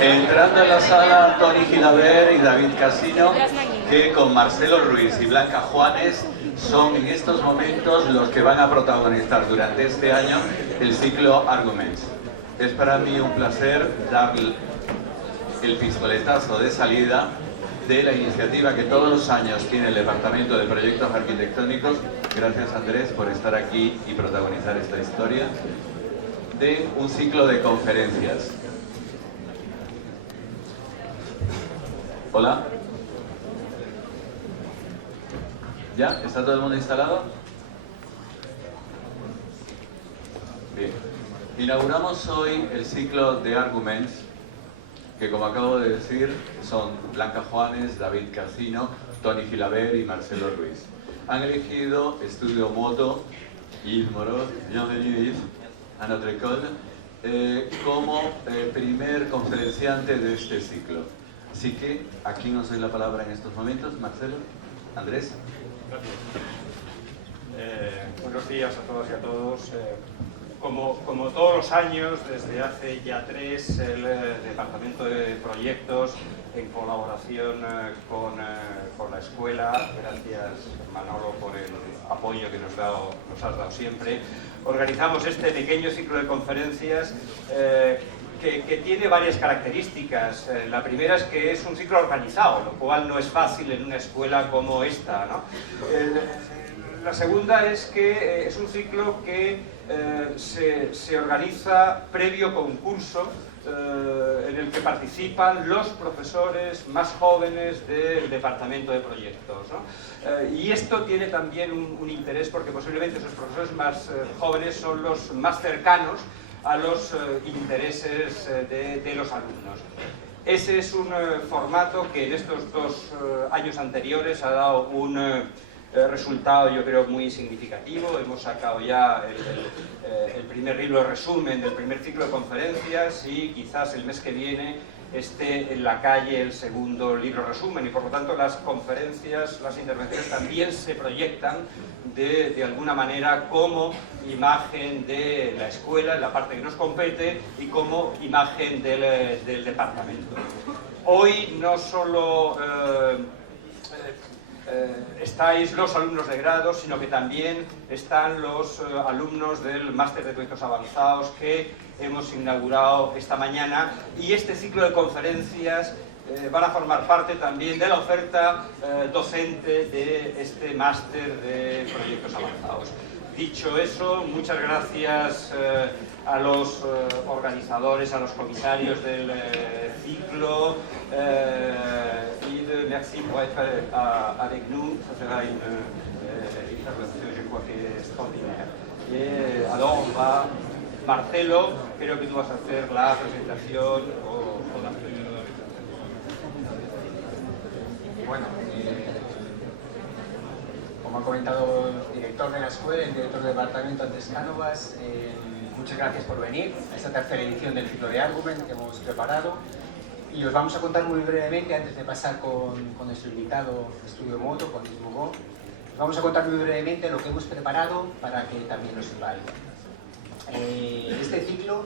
Entrando en la sala, Toni, Gelabert y David Casino, que con Marcelo, Ruiz y Blanca, Juanes son en estos momentos los que van a protagonizar durante este año el ciclo Arguments. Es para mí un placer dar el pistoletazo de salida de la iniciativa que todos los años tiene el Departamento de Proyectos Arquitectónicos. Gracias, Andrés, por estar aquí y protagonizar esta historia de un ciclo de conferencias. Hola. ¿Ya? ¿Está todo el mundo instalado? Bien. Inauguramos hoy el ciclo de Arguments, que como acabo de decir, son Blanca, Juanes, David Casino, Toni, Gelabert y Marcelo, Ruiz. Han elegido Studio Muoto, Yves Moreau, bienvenue Yves, a notre école, como primer conferenciante de este ciclo. Así que, ¿a quién os doy la palabra en estos momentos? Marcelo, Andrés. Gracias. Buenos días a todas y a todos. Como todos los años, desde hace ya 3, el Departamento de Proyectos, en colaboración con la escuela, gracias Manolo por el apoyo que nos has dado siempre, organizamos este pequeño ciclo de conferencias que tiene varias características. La primera es que es un ciclo organizado, lo cual no es fácil en una escuela como esta, ¿no? La segunda es que es un ciclo que se organiza previo concurso en el que participan los profesores más jóvenes del Departamento de Proyectos, ¿no? Y esto tiene también un interés porque posiblemente esos profesores más jóvenes son los más cercanos a los intereses de los alumnos. Ese es un formato que en estos 2 años anteriores ha dado un resultado, yo creo, muy significativo. Hemos sacado ya el primer libro de resumen del primer ciclo de conferencias y quizás el mes que viene esté en la calle el segundo libro resumen, y por lo tanto las conferencias, las intervenciones también se proyectan de alguna manera como imagen de la escuela, en la parte que nos compete, y como imagen del departamento. Hoy no solo estáis los alumnos de grado, sino que también están los alumnos del máster de proyectos avanzados que hemos inaugurado esta mañana, y este ciclo de conferencias van a formar parte también de la oferta docente de este máster de proyectos avanzados. Dicho eso, muchas gracias a los organizadores, a los comisarios del ciclo, y merci pour être avec nous. Ça sera une intervention, je crois, que es extraordinaire. Alors, Marcelo, creo que tú vas a hacer la presentación o la presentación. Bueno, como ha comentado el director de la escuela, el director del departamento, Andrés Cánovas, muchas gracias por venir a esta tercera edición del ciclo de Argument que hemos preparado, y os vamos a contar muy brevemente, antes de pasar con nuestro invitado de Studio Muoto, con Yves Moreau, os vamos a contar muy brevemente lo que hemos preparado para que también lo sepáis. Este ciclo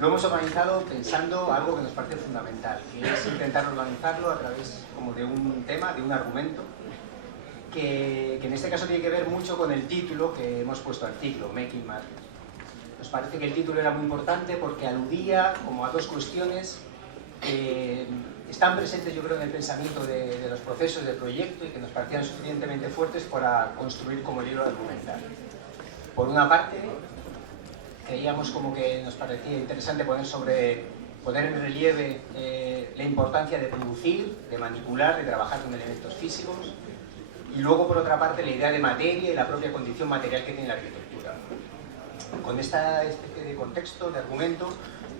lo hemos organizado pensando algo que nos parece fundamental, que es intentar organizarlo a través como de un tema, de un argumento, que en este caso tiene que ver mucho con el título que hemos puesto al ciclo, Making Matter. Nos parece que el título era muy importante porque aludía como a 2 cuestiones que están presentes, yo creo, en el pensamiento de los procesos de proyecto y que nos parecían suficientemente fuertes para construir como libro argumental. Por una parte, creíamos como que nos parecía interesante poner en relieve la importancia de producir, de manipular, de trabajar con elementos físicos, y luego, por otra parte, la idea de materia y la propia condición material que tiene la arquitectura. Con esta especie de contexto, de argumento,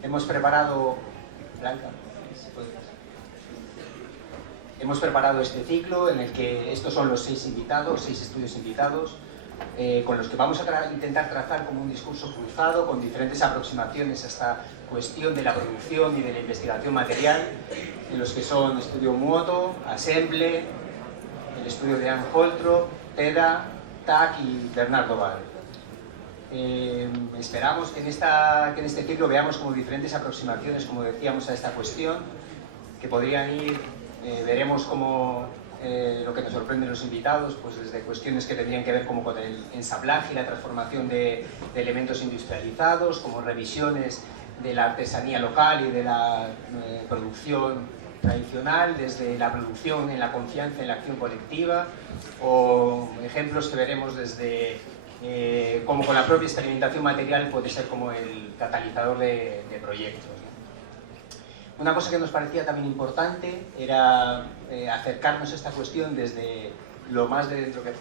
hemos preparado... Blanca, si puedes. Hemos preparado este ciclo en el que estos son los 6 invitados, 6 estudios invitados, con los que vamos a intentar trazar como un discurso cruzado, con diferentes aproximaciones a esta cuestión de la producción y de la investigación material, en los que son Studio Muoto, Assemble, el estudio de Anne Holtrop, TEDA, TAC y Bernardo Val. Esperamos que en este ciclo veamos como diferentes aproximaciones, como decíamos, a esta cuestión, que podrían ir, veremos como lo que nos sorprenden los invitados, pues desde cuestiones que tendrían que ver como con el ensamblaje y la transformación de elementos industrializados, como revisiones de la artesanía local y de la producción tradicional, desde la producción en la confianza en la acción colectiva, o ejemplos que veremos desde cómo con la propia experimentación material puede ser como el catalizador de proyectos, ¿no? Una cosa que nos parecía también importante era acercarnos a esta cuestión desde lo más de dentro que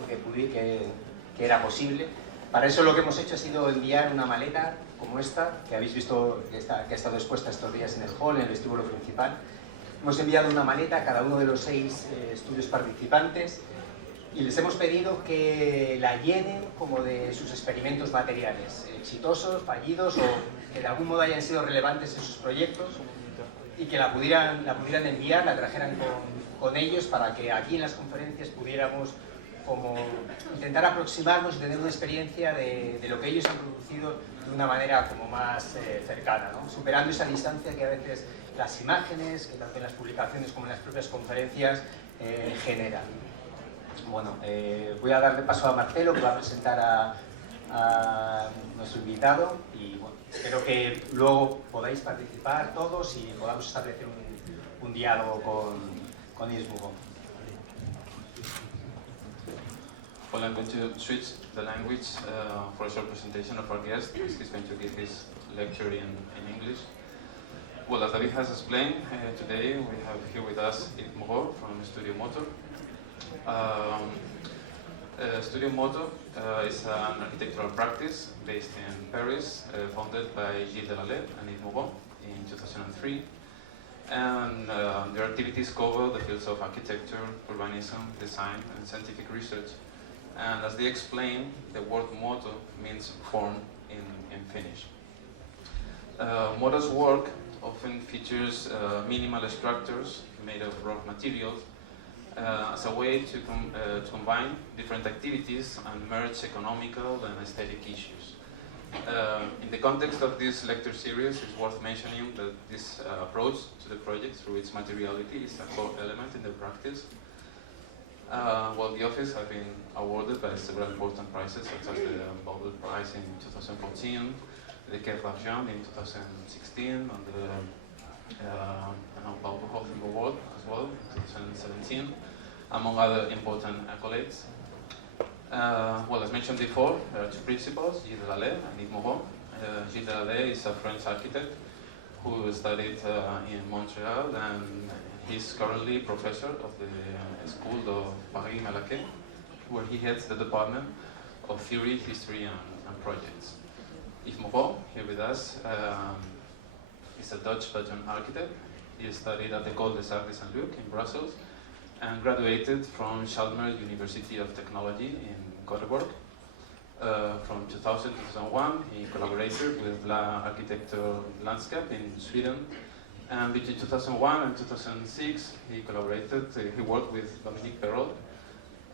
era posible. Para eso lo que hemos hecho ha sido enviar una maleta como esta, que habéis visto que ha estado expuesta estos días en el hall, en el vestíbulo principal. Hemos enviado una maleta a cada uno de los 6 estudios participantes y les hemos pedido que la llenen como de sus experimentos materiales, exitosos, fallidos o que de algún modo hayan sido relevantes en sus proyectos, y que la pudieran enviar, la trajeran con ellos para que aquí en las conferencias pudiéramos como intentar aproximarnos y tener una experiencia de lo que ellos han producido de una manera como más cercana, ¿no? Superando esa distancia que a veces las imágenes, que tanto en las publicaciones como en las propias conferencias generan. Bueno, voy a darle paso a Marcelo, que va a presentar a nuestro invitado, y bueno, espero que luego podáis participar todos y podamos establecer un diálogo con Yves Moreau. Well, I'm going to switch the language for a short presentation of our guest. He's going to give his lecture in English. Well, as David has explained, today we have here with us Yves Moreau from Studio Muoto. Studio Muoto is an architectural practice based in Paris, founded by Gilles Gelabert and Yves Moreau in 2003. And their activities cover the fields of architecture, urbanism, design, and scientific research. And as they explain, the word Muoto means form in Finnish. Muoto's work often features minimal structures made of raw materials as a way to combine different activities and merge economical and aesthetic issues. In the context of this lecture series, it's worth mentioning that this approach to the project through its materiality is a core element in the practice. Well, the office has been awarded by several important prizes, such as the Bubble Prize in 2014, the Caisse d'Argent in 2016, and the Bubble Hoffing Award as well in 2017, among other important accolades. Well, as mentioned before, there are 2 principals, Gilles Gelabert and Yves Moreau. Gilles Gelabert is a French architect who studied in Montreal, and he's currently professor of the School of Paris-Malaquais, where he heads the Department of Theory, History, and Projects. Yves Moreau, here with us, is a Dutch-Belgian architect. He studied at the École des Arts de Saint-Luc in Brussels and graduated from Chalmers University of Technology in Gothenburg. From 2000 to 2001, he collaborated with La Arquitecture Landscape in Sweden. And between 2001 and 2006, he worked with Dominique Perrault.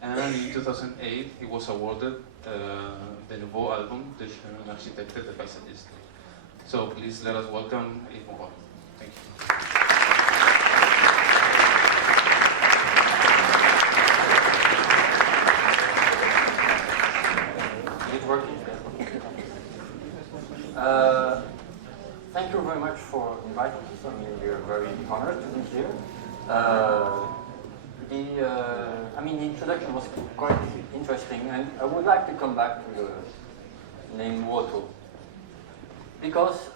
And in 2008, he was awarded the Nouveau Album de Jeune Architecte de Paysagiste. So please let us welcome Yves Moreau. Thank you. Is it working? Thank you very much for inviting us. I mean, we are very honored to be here. The introduction was quite interesting, and I would like to come back to the name Muoto, because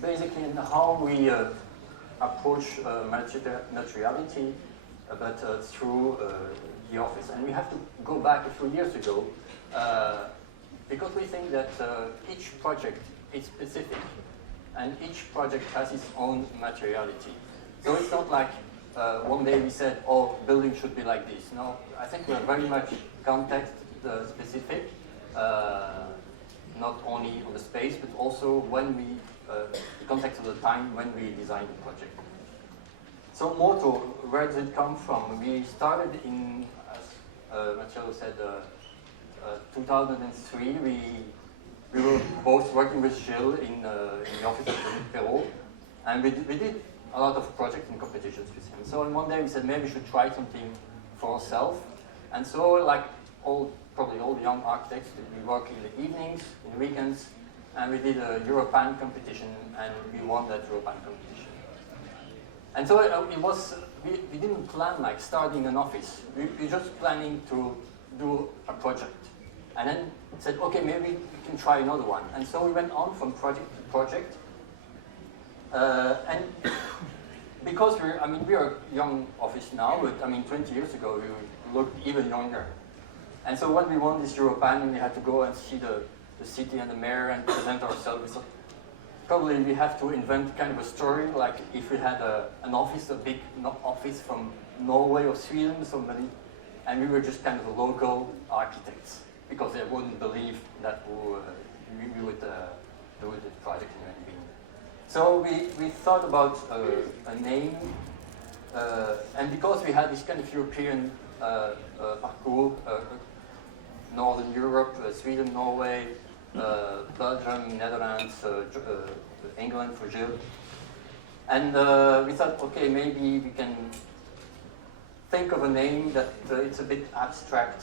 basically in how we approach materiality, but through the office. And we have to go back a few years ago, because we think that each project is specific, and each project has its own materiality. So it's not like one day we said, oh, building should be like this. No, I think we're very much context specific, not only on the space, but also when we, the context of the time when we design the project. So Muoto, where does it come from? We started in, as Marcelo said, 2003, we were both working with Gilles in the office of Moreau, and we did a lot of projects and competitions with him. So one day we said maybe we should try something for ourselves. And so, like probably all the young architects, we work in the evenings, in the weekends, and we did a Europan competition, and we won that Europan competition. And so it was, we didn't plan like starting an office. We were just planning to do a project. And then said, okay, maybe we can try another one. And so we went on from project to project. And because we are a young office now, but 20 years ago we looked even younger. And so when we won this Europan, we had to go and see the city and the mayor and present ourselves. So probably we have to invent kind of a story, like if we had an office, a big office from Norway or Sweden, somebody, and we were just kind of local architects, because they wouldn't believe that we would do the project in anything. So we thought about a name, and because we had this kind of European parcours, Northern Europe, Sweden, Norway, Belgium, Netherlands, England for Gilles. And we thought, okay, maybe we can think of a name that it's a bit abstract.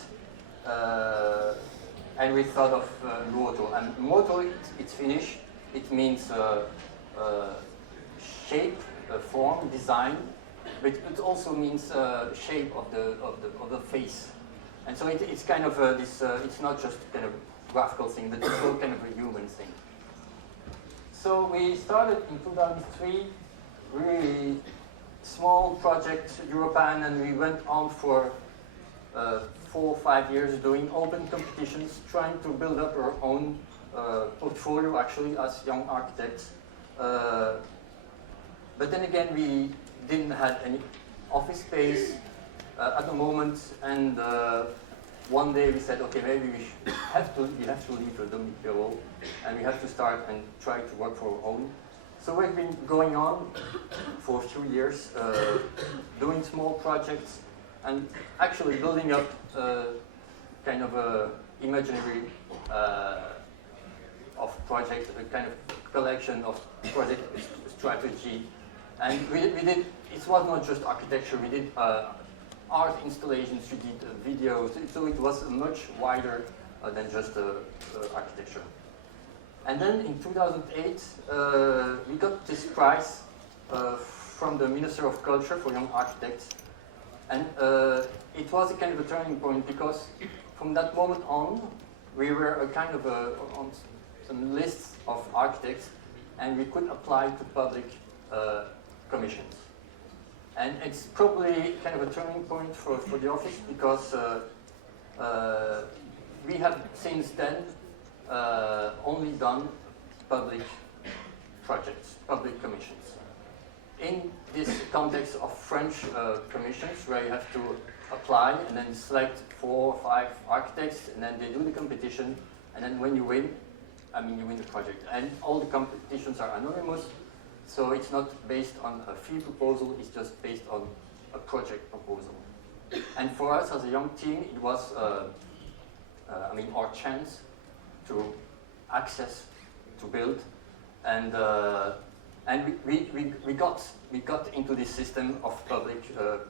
And we thought of Muoto. And Muoto, it's Finnish. It means shape, form, design, but it also means shape of the face. And so it's kind of this. It's not just kind of graphical thing, but it's also kind of a human thing. So we started in 2003, really small project, Europan, and we went on for 4 or 5 years doing open competitions, trying to build up our own portfolio actually as young architects. But then again, we didn't have any office space at the moment, and one day we said, okay, maybe we have to leave the Bureau, and we have to start and try to work for our own. So we've been going on for a few years, doing small projects, and actually building up kind of a imaginary of projects, a kind of collection of project strategy. And we did, it was not just architecture, we did art installations, we did videos, so it was much wider than just architecture. And then in 2008, we got this prize from the Minister of Culture for Young Architects. And it was a kind of a turning point, because from that moment on, we were a kind of on some lists of architects, and we could apply to public commissions. And it's probably kind of a turning point for the office, because we have since then only done public projects, public commissions. In this context of French commissions, where you have to apply and then select 4 or 5 architects, and then they do the competition, and then when you win, you win the project. And all the competitions are anonymous, so it's not based on a fee proposal, it's just based on a project proposal. And for us as a young team, it was our chance to access, to build, and we got into this system of public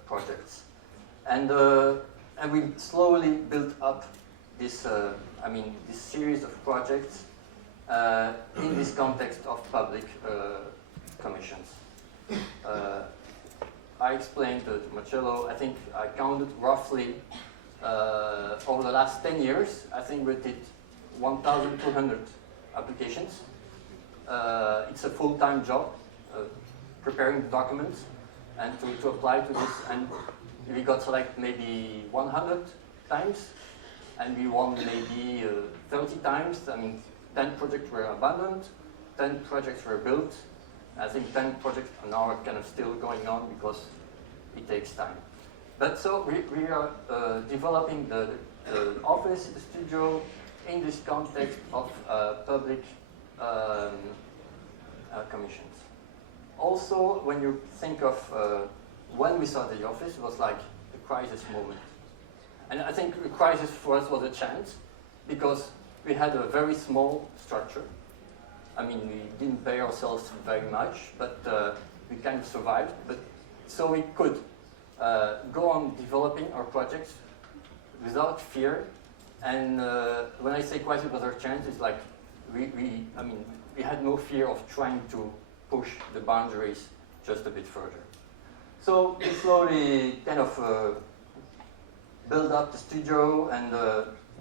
projects, and we slowly built up this this series of projects in this context of public commissions. I explained to Marcelo, I think I counted roughly over the last 10 years, I think we did 1,200 applications. It's a full-time job, preparing the documents and to apply to this, and we got selected maybe 100 times, and we won maybe 30 times. 10 projects were abandoned, 10 projects were built. I think 10 projects are now kind of still going on because it takes time. But so we are developing the office, the studio, in this context of public commissions. Also, when you think of when we saw the office, it was like the crisis moment. And I think the crisis for us was a chance, because we had a very small structure. I mean, we didn't pay ourselves very much, but we kind of survived. But so we could go on developing our projects without fear. And when I say quasi was our chance, it's like we had no fear of trying to push the boundaries just a bit further. So we slowly kind of build up the studio, and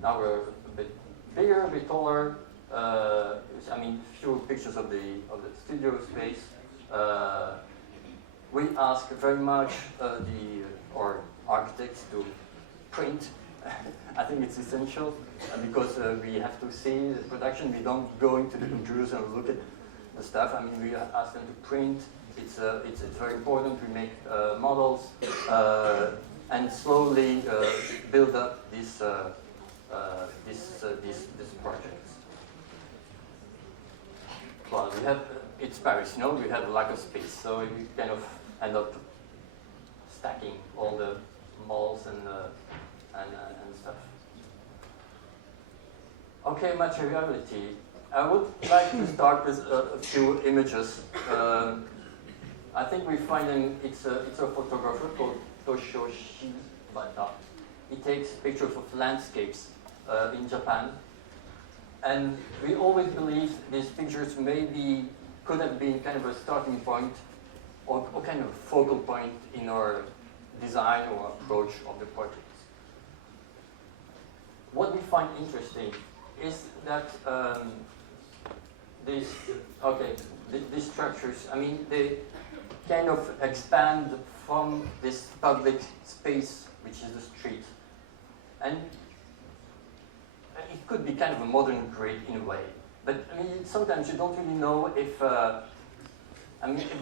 now we're a bit bigger, a bit taller. I mean, few pictures of the studio space. We ask very much our architects to print. I think it's essential because we have to see the production. We don't go into the computers and look at the stuff. I mean, we ask them to print. It's very important. We make models and slowly build up these projects. Well, we have it's Paris, you know. We have a lack of space, so we kind of end up stacking all the malls and stuff. Okay, materiality. I would like to start with a few images. I think we find them. It's a photographer called Toshoshi Bata. He takes pictures of landscapes in Japan, and we always believe these pictures could have been kind of a starting point or kind of a focal point in our design or approach of the projects. What we find interesting is that these structures, I mean, they kind of expand from this public space, which is the street. And it could be kind of a modern grid in a way. But I mean, sometimes you don't really know if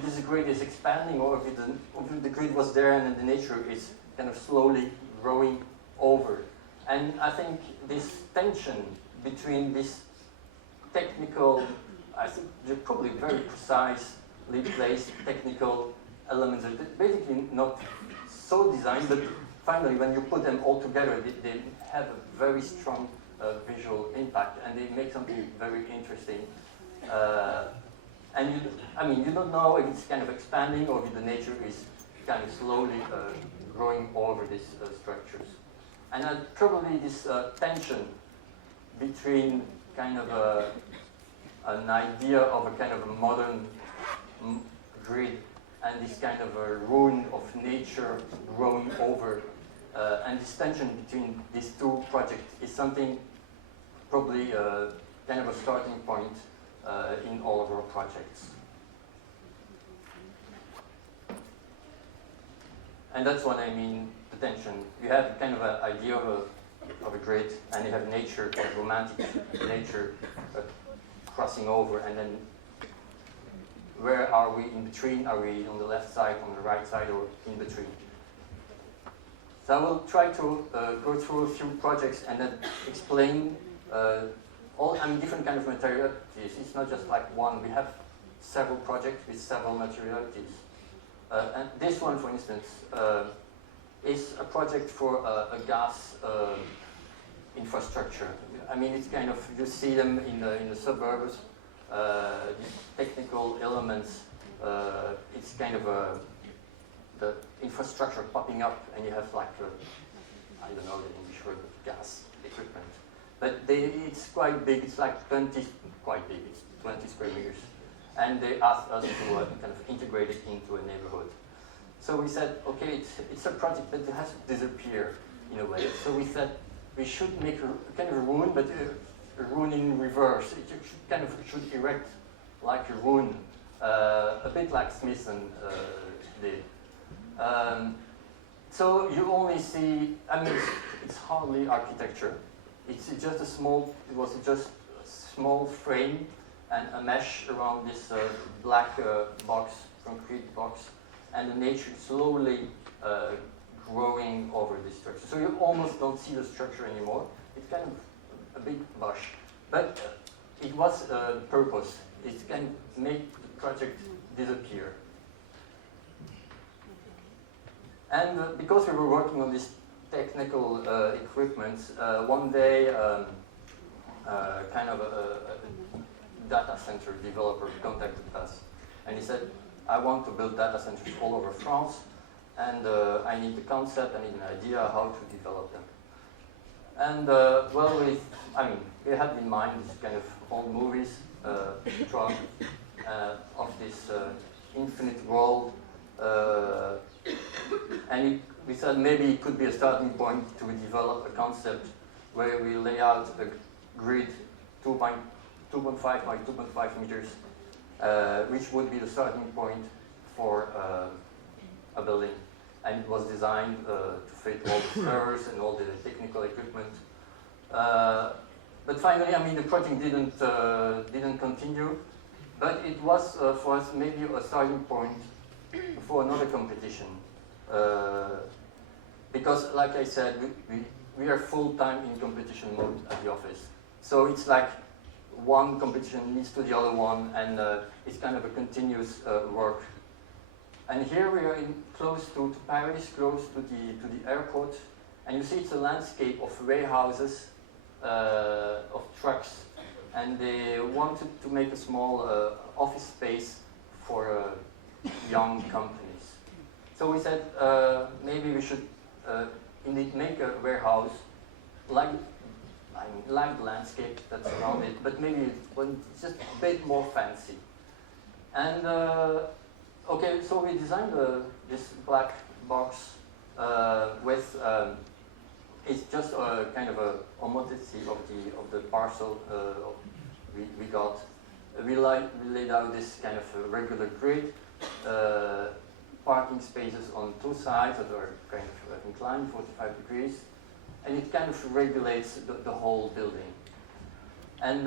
this grid is expanding or if the grid was there and the nature is kind of slowly growing over. And I think this tension between this technical, I think they're probably very precisely placed technical elements that are basically not so designed, but finally when you put them all together, they have a very strong visual impact, and they make something very interesting. And you don't know if it's kind of expanding or if the nature is kind of slowly growing over these structures. And probably this tension between kind of an idea of a kind of a modern grid and this kind of a ruin of nature growing over, and this tension between these two projects is something probably kind of a starting point in all of our projects. And that's what I mean, the tension. You have kind of an idea of a grid, and you have nature, kind of romantic nature crossing over, and then where are we in between? Are we on the left side, on the right side, or in between? So I will try to go through a few projects and then explain different kind of materialities. It's not just like one. We have several projects with several materialities. And this one, for instance, is a project for a gas infrastructure. I mean, it's kind of, you see them in the suburbs, these technical elements. It's kind of the infrastructure popping up, and you have like, I don't know the English word, gas equipment. But it's quite big, it's like 20 square meters. And they asked us to kind of integrate it into a neighborhood. So we said, okay, it's a project, but it has to disappear in a way. So we said, we should make a kind of a ruin, but a ruin in reverse. It should erect like a ruin, a bit like Smithson did. So you only see, I mean, it's hardly architecture. It was just a small frame and a mesh around this black concrete box, and the nature slowly growing over this structure. So you almost don't see the structure anymore. It's kind of a big bush, but it was purpose. It can make the project disappear. And because we were working on this technical equipment, one day kind of a data center developer contacted us, and he said, I want to build data centers all over France, and I need the concept, I need an idea how to develop them. And well, we had in mind this kind of old movies, Tron, of this infinite world, and we said maybe it could be a starting point to develop a concept where we lay out a grid 2.5 by 2.5 meters, which would be the starting point for a building. And it was designed to fit all the servers and all the technical equipment. But finally, the project didn't continue. But it was for us maybe a starting point for another competition. Because, like I said, we are full-time in competition mode at the office. So it's like one competition leads to the other one, and it's kind of a continuous work. And here we are close to Paris, close to the airport, and you see it's a landscape of warehouses, of trucks, and they wanted to make a small office space for young companies. So we said maybe we should indeed make a warehouse like the landscape that's around it, but maybe it's just a bit more fancy. And okay, so we designed this black box with it's just a kind of a homotopy of the parcel we got. We laid out this kind of a regular grid, parking spaces on two sides that are kind of inclined 45 degrees, and it kind of regulates the whole building. And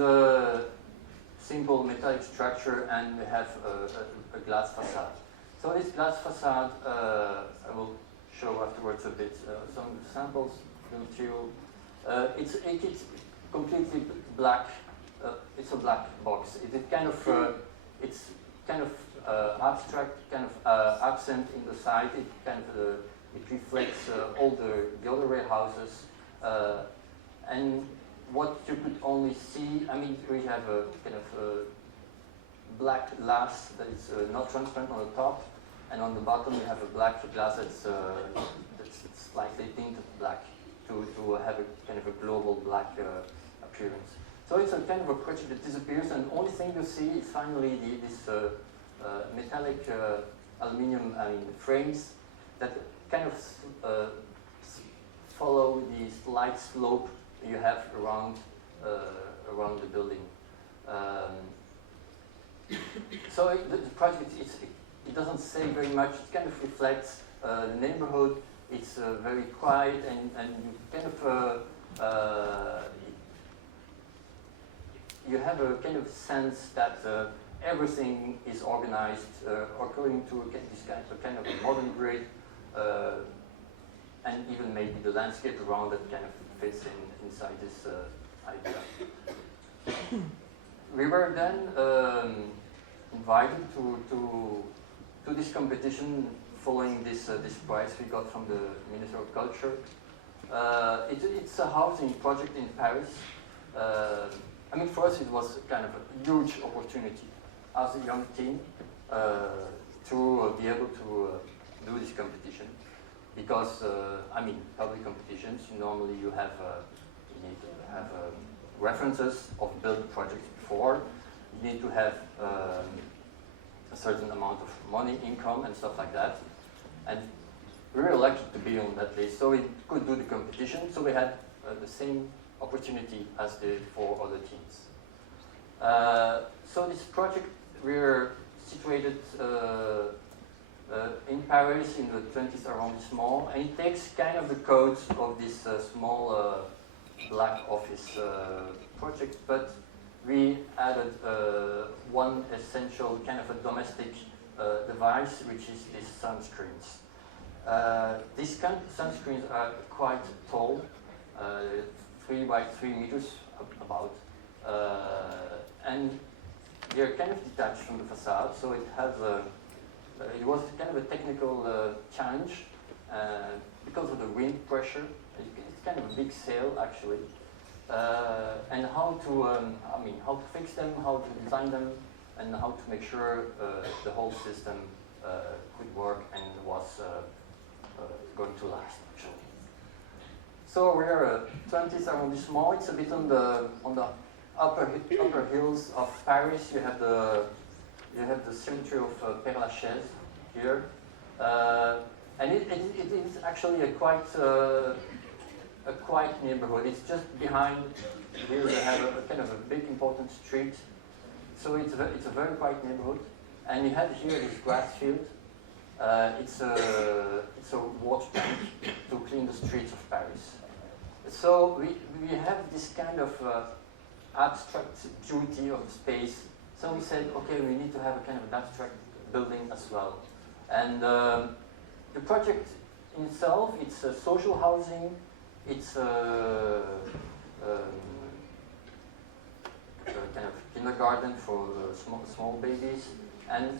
simple metallic structure, and we have a glass facade. So this glass facade, I will show afterwards a bit some samples. It's completely black. It's a black box. It's kind of abstract, kind of accent in the side. It kind of it reflects all the other warehouses, and what you could only see. We have a kind of black glass that is not transparent on the top, and on the bottom we have a black glass that's slightly tinted black to have a kind of a global black appearance. So it's a kind of a project that disappears, and the only thing you see is finally this metallic aluminum frames that kind of follow the slight slope you have around the building. So the project it doesn't say very much. It kind of reflects the neighborhood. It's very quiet, and you kind of you have a kind of sense that everything is organized according to this kind of a modern grid, and even maybe the landscape around it kind of fits inside this idea. We were then invited to this competition following this prize we got from the Minister of Culture. It's a housing project in Paris. For us it was kind of a huge opportunity as a young team to be able to do this competition, because public competitions, normally you need to have references of built projects before. You need to have a certain amount of money, income, and stuff like that. And we were lucky to be on that list, so we could do the competition. So we had the same opportunity as the 4 other teams. So this project, we're situated in Paris, in the 20th arrondissement, and it takes kind of the codes of this small black office project, but we added one essential kind of a domestic device, which is these sunscreens. These kind of sunscreens are quite tall, 3 by 3 meters about, and they're kind of detached from the facade, so it has it was kind of a technical challenge because of the wind pressure. It's kind of a big sail, actually. and how to, how to fix them, how to design them, and how to make sure the whole system could work and was going to last, actually. So we're 20th arrondissement. It's a bit on the upper hills of Paris. You have the cemetery of Père Lachaise here, and it is actually a quiet neighborhood. It's just behind. Here we have a kind of a big important street, so it's a very quiet neighborhood. And you have here this grass field. It's a water tank to clean the streets of Paris. So we have this kind of abstract duty of space. So we said, okay, we need to have a kind of an abstract building as well. And the project in itself, it's social housing, it's kind of kindergarten for small babies, and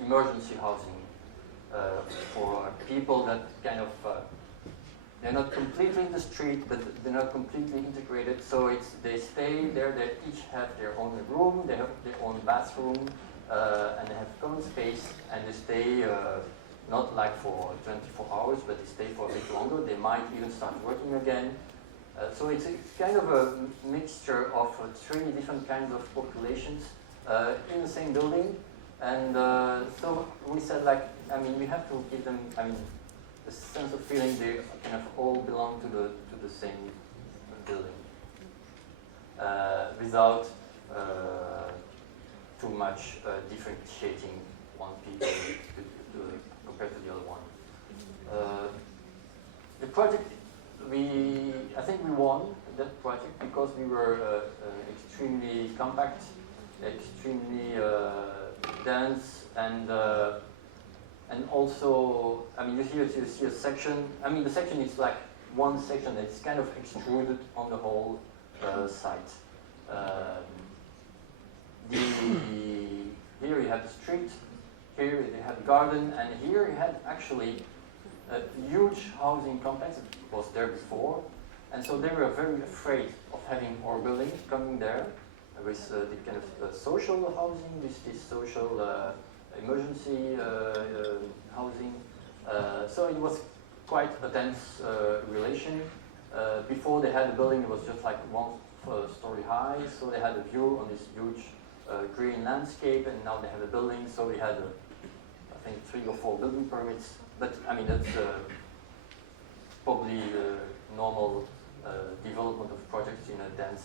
emergency housing for people that kind of they're not completely in the street, but they're not completely integrated. So they stay there. They each have their own room. They have their own bathroom, and they have common space. And they stay not like for 24 hours, but they stay for a bit longer. They might even start working again. So it's kind of a mixture of 3 different kinds of populations in the same building. And so we said, like, we have to give them, a sense of feeling they kind of all belong to the same building, without too much differentiating one people compared to the other one. The project, I think we won that project because we were extremely compact, extremely dense, and also, you see a section. The section is like one section that's kind of extruded on the whole site. Here you have the street, here you have the garden, and here you had actually a huge housing complex that was there before. And so they were very afraid of having our building coming there with the kind of social housing, this social emergency housing. So it was quite a tense relation. Before they had the building, it was just like 1 story high, so they had a view on this huge green landscape, and now they have a building, so we had, I think, 3 or 4 building permits. But that's probably normal development of projects in a dense.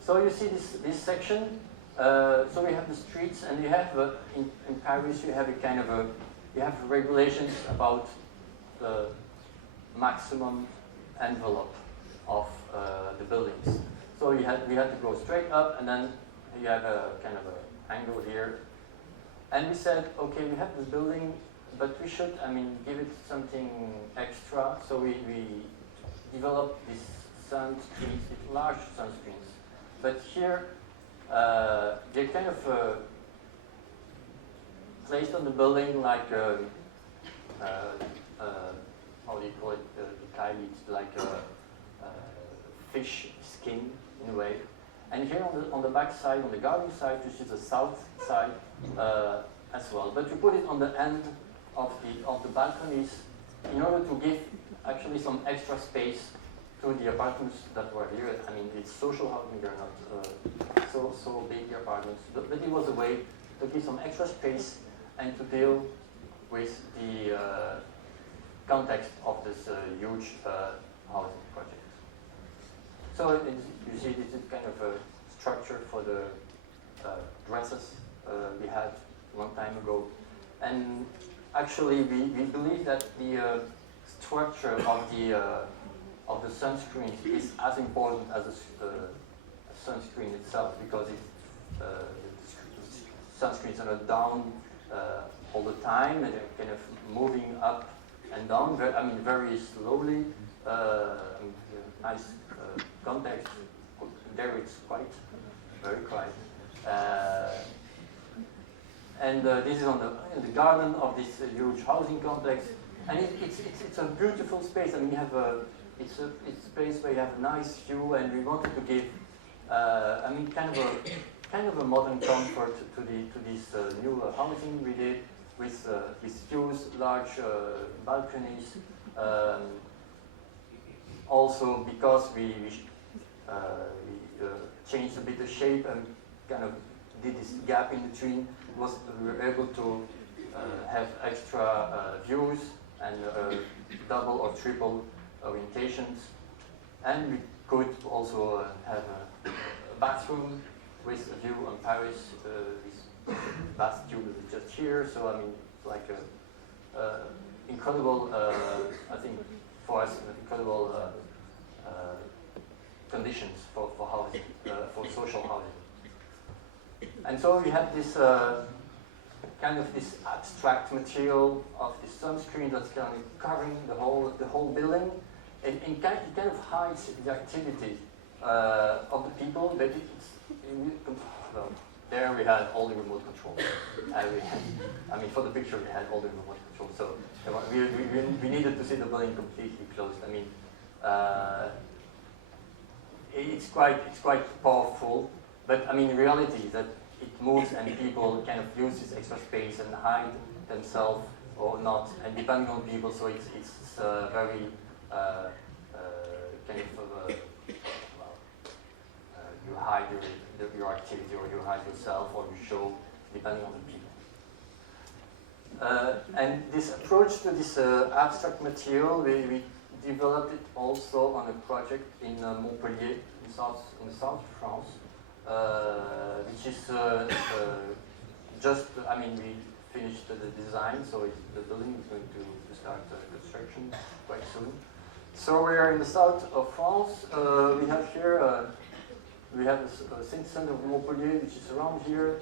So you see this section. So we have the streets, and you have in Paris you have a kind of you have regulations about the maximum envelope of the buildings. So we had to go straight up, and then you have a kind of an angle here. And we said, okay, we have this building, but we should, give it something extra. So we developed these sun screens, these large sun screens. But here, they're kind of placed on the building like how do you call it? It's like a fish skin in a way. And here on the back side, on the garden side, which is the south side as well. But we put it on the end of the balconies in order to give actually some extra space to the apartments that were here. It's social housing, they're not so big apartments, but it was a way to give some extra space and to deal with the context of this huge housing project. So you see this is kind of a structure for the dresses we had a long time ago. And actually we believe that the structure of the sunscreen is as important as the sunscreen itself, because the sunscreens are not down all the time, and they're kind of moving up and down, very slowly. Nice context. There it's very quiet. And this is on the garden of this huge housing complex, and it's a beautiful space. You have it's a place where you have a nice view, and we wanted to give, I mean, kind of a modern comfort to this new housing we did with views, large balconies. Also, because we changed a bit the shape and kind of did this gap in between, we were able to have extra views and double or triple orientations, and we could also have a bathroom with a view on Paris. This bath tube is just here, so I mean, it's like incredible. I think for us, incredible conditions for housing, for social housing. And so we have this kind of this abstract material of this sunscreen that's kind of covering the whole building, and it kind of hides the activity of the people. But well, there we had all the remote control. I mean, for the picture we had all the remote control. So we needed to see the building completely closed. I mean, it's quite powerful. But I mean, the reality is that it moves and people kind of use this extra space and hide themselves or not, and depending on people, so it's very kind of you hide your activity, or you hide yourself, or you show, depending on the people. And this approach to this abstract material, we developed it also on a project in Montpellier, in the south of France. Which is just, I mean, we finished the design, so the building is going to start construction quite soon. So we are in the south of France. We have here, we have the center of Montpellier, which is around here.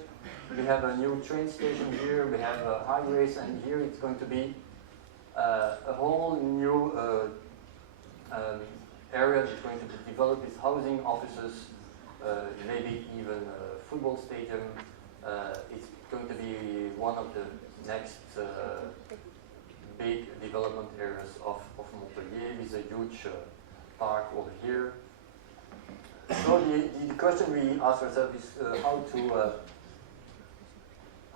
We have a new train station here. We have highways, and here it's going to be a whole new area that's going to be developed with housing, offices, maybe even a football stadium. It's going to be one of the next big development areas of Montpellier, with a huge park over here. So the question we ask ourselves is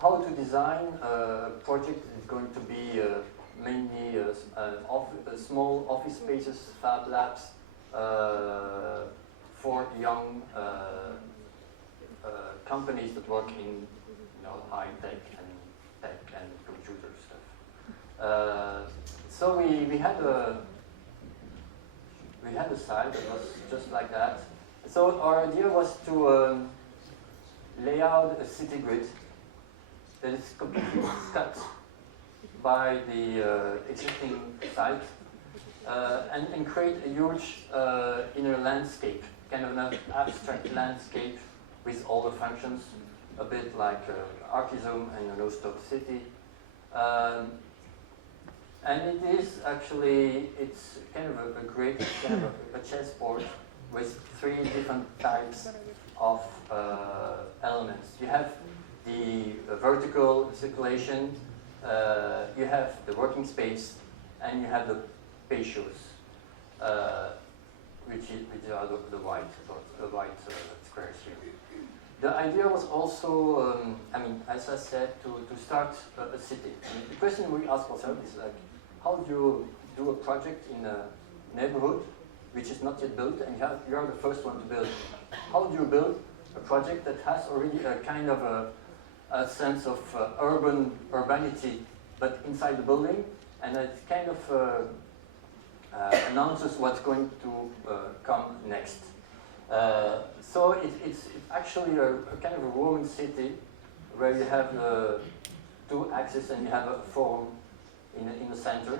how to design a project that is going to be mainly small office spaces, fab labs, for young companies that work in high tech and computer stuff. So we had a site that was just like that. So our idea was to lay out a city grid that is completely cut by the existing site, and create a huge inner landscape, kind of an abstract landscape with all the functions, a bit like Archisome and a no-stop city. And it is actually, it's kind of a great, kind of a chessboard with 3 different types of elements. You have the vertical circulation, you have the working space, and you have the patios, which are the white squares here. The idea was also, I mean, as I said, to start a city. And the question we ask ourselves is like, how do you do a project in a neighborhood which is not yet built, and you are the first one to build? How do you build a project that has already a kind of a sense of urbanity, but inside the building, and it kind of announces what's going to come next? So it's actually a kind of a Roman city where you have 2 axes and you have a forum in the center.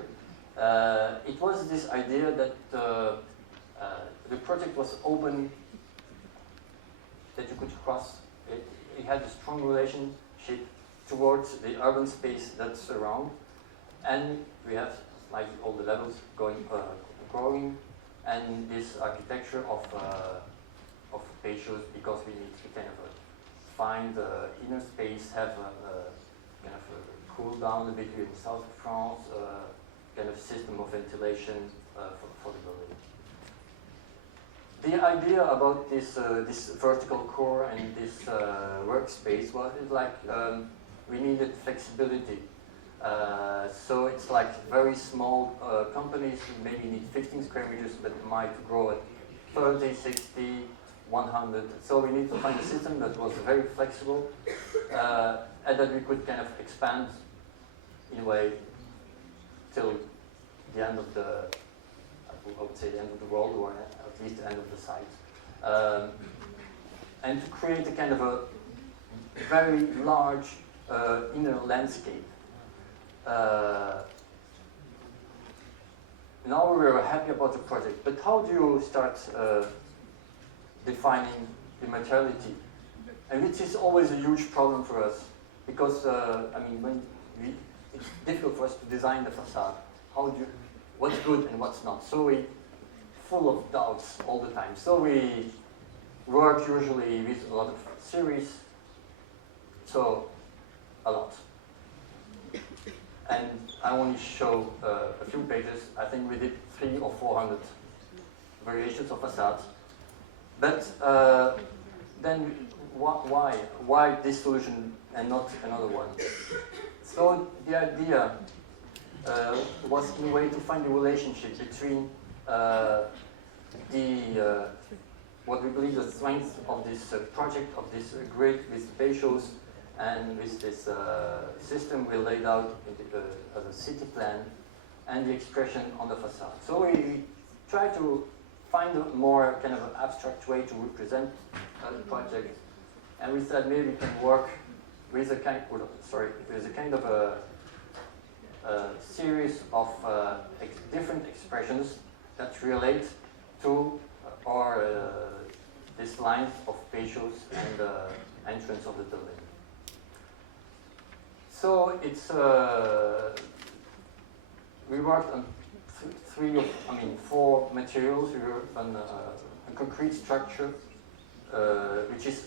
It was this idea that the project was open, that you could cross. It had a strong relationship towards the urban space that's around, and we have like all the levels growing, and this architecture of patios, because we need to kind of find the inner space, have a kind of a cool down a bit here in the south of France, kind of system of ventilation for the building. The idea about this vertical core and this workspace was like we needed flexibility. So it's like very small companies who maybe need 15 square meters but might grow at 30, 60, 100. So we need to find a system that was very flexible and that we could kind of expand in a way till the end of the, I would say the end of the world, or at least the end of the site. And to create a kind of a very large inner landscape. Now we were happy about the project, but how do you start defining the materiality? And which is always a huge problem for us, because I mean, it's difficult for us to design the facade. What's good and what's not? So we full of doubts all the time. So we work usually with a lot of series, so a lot. And I only show a few pages. I think we did 300 or 400 variations of facades. But then why this solution and not another one? So the idea was in a way to find a relationship between what we believe the strength of this project, of this grid with ratios and with this system we laid out as a city plan and the expression on the facade. So we try to find a more kind of an abstract way to represent the project, and we said maybe we can work with a kind of a series of different expressions that relate to this line of patios and entrance of the building. So it's we worked on four materials. We worked on a concrete structure, which is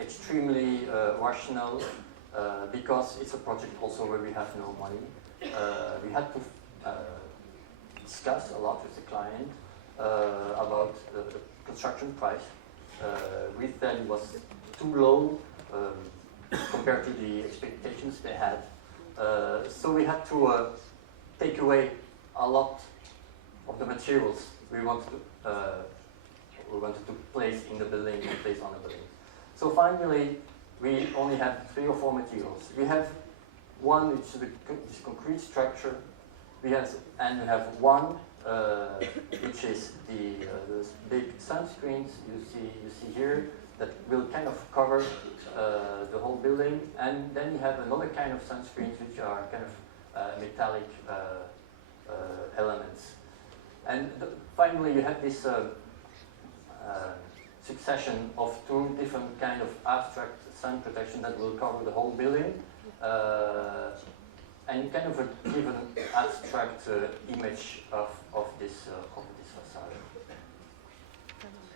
extremely rational because it's a project also where we have no money. We had to discuss a lot with the client about the construction price. We felt it was too low compared to the expectations they had. So we had to take away a lot of the materials we wanted to place in the building and place on the building. So finally, we only have 3 or 4 materials. We have one which is this concrete structure. We have one which is those big sunscreens you see here that will kind of cover the whole building, and then you have another kind of sunscreens which are kind of metallic elements. And finally, you have this succession of 2 different kind of abstract sun protection that will cover the whole building, and kind of give an abstract image of this facade.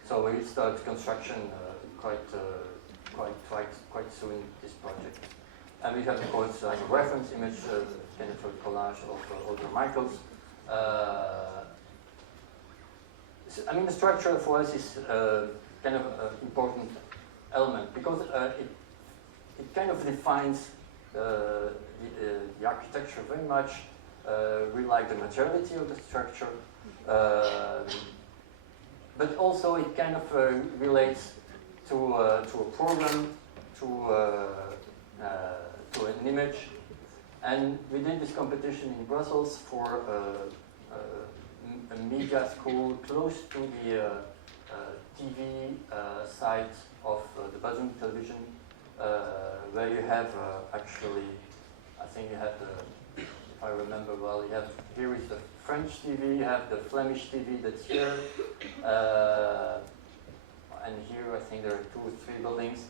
So we start construction quite soon this project, and we have of course a reference image, kind of a collage of other Michaels. I mean, the structure for us is kind of an important element because it kind of defines the architecture very much. We like the materiality of the structure, but also it kind of relates to a program, to an image. And we did this competition in Brussels for a media school close to the TV site of the Belgian television, where you have actually, I think you have if I remember well, you have, here is the French TV, you have the Flemish TV that's here, and here I think there are 2 or 3 buildings.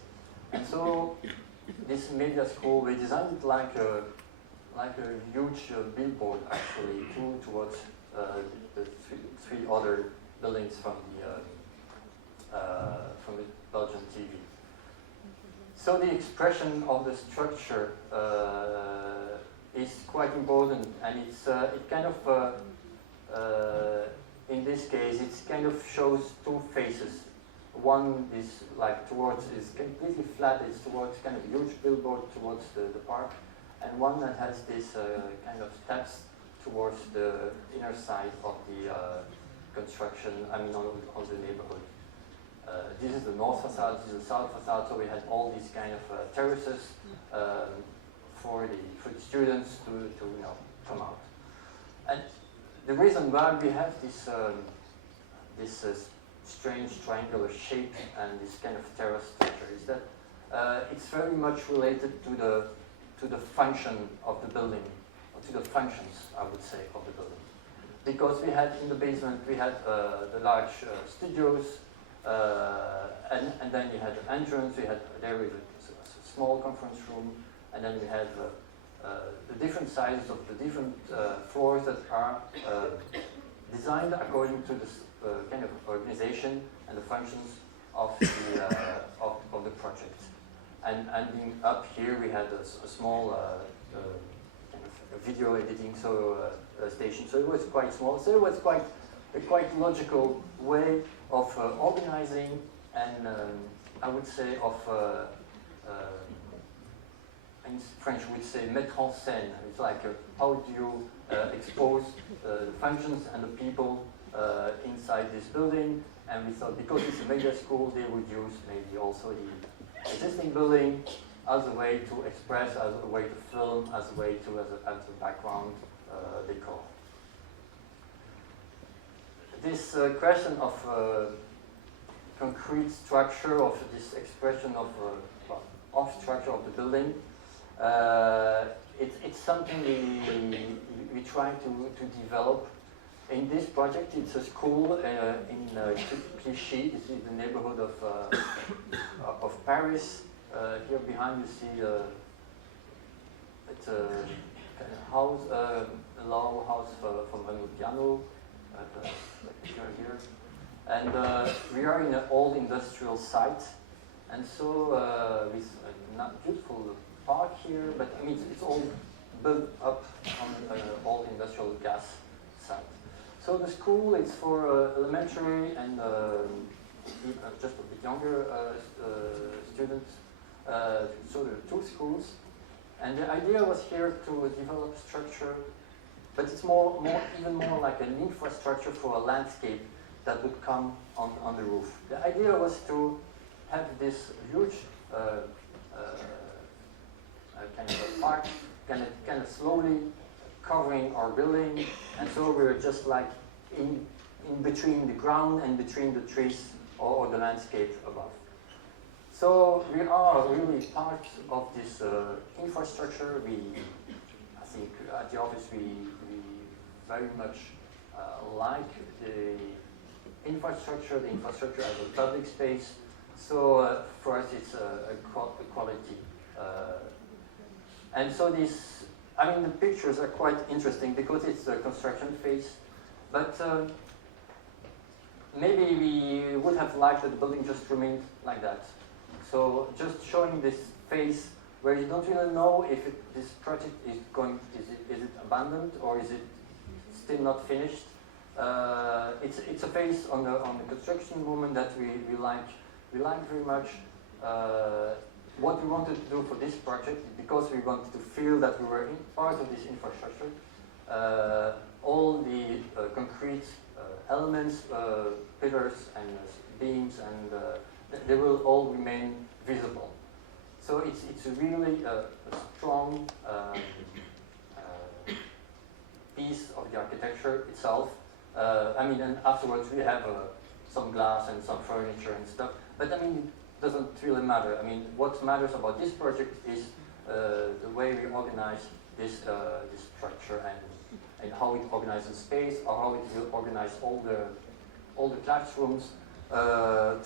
And so this media school, we designed it like a huge billboard actually, towards the 3 other buildings from the Belgian TV. So the expression of the structure is quite important, and it kind of in this case it kind of shows two faces. One is like towards, is completely flat, it's towards kind of a huge billboard towards the park, and one that has this kind of steps towards the inner side of the construction, I mean on the neighborhood. This is the north facade, this is the south facade, so we had all these kind of terraces for the students to come out. And the reason why we have this strange triangular shape and this kind of terrace structure is that it's very much related to the function of the building, or to the functions, I would say, of the building. Because we had in the basement, we had the large studios, and then we had an entrance, we had there was a small conference room, and then we had the different sizes of the different floors that are designed according to this kind of organization and the functions of the project. And being up here, we had a small kind of video editing station. So it was quite small. So it was a quite logical way of organizing, and I would say of in French we would say mettre en scène. It's like how do you expose the functions and the people inside this building. And we thought because it's a media school, they would use maybe also the existing building as a way to express, as a way to film, as a way to as a background decor. This question of concrete structure, of this expression of structure of the building, it's something we try to develop. In this project, it's a school in Clichy. This is the neighborhood of Paris. Here behind you see it's a kind of house, a low house from Manuel Blanco, here. And we are in an old industrial site, and so with a not beautiful park here, but I mean it's all built up on an old industrial gas site. So the school is for elementary and just a bit younger students. So there are two schools, and the idea was here to develop structure, but it's even more like an infrastructure for a landscape that would come on the roof. The idea was to have this huge kind of a park, kind of slowly covering our building, and so we were just like in between the ground and between the trees or the landscape above. So we are really part of this infrastructure. I think at the office we very much like the infrastructure as a public space. So for us it's a quality. And so this, I mean, the pictures are quite interesting because it's a construction phase, but maybe we would have liked that the building just remained like that. So just showing this phase where you don't really know if this project is it abandoned or is it still not finished. It's a phase on the construction movement that we like very much. What we wanted to do for this project, because we wanted to feel that we were part of this infrastructure, all the concrete elements, pillars and beams, and they will all remain visible. So it's really a strong piece of the architecture itself. I mean, and afterwards we have some glass and some furniture and stuff, but I mean, doesn't really matter. I mean, what matters about this project is the way we organize this structure and how it organizes space, or how it will organize all the classrooms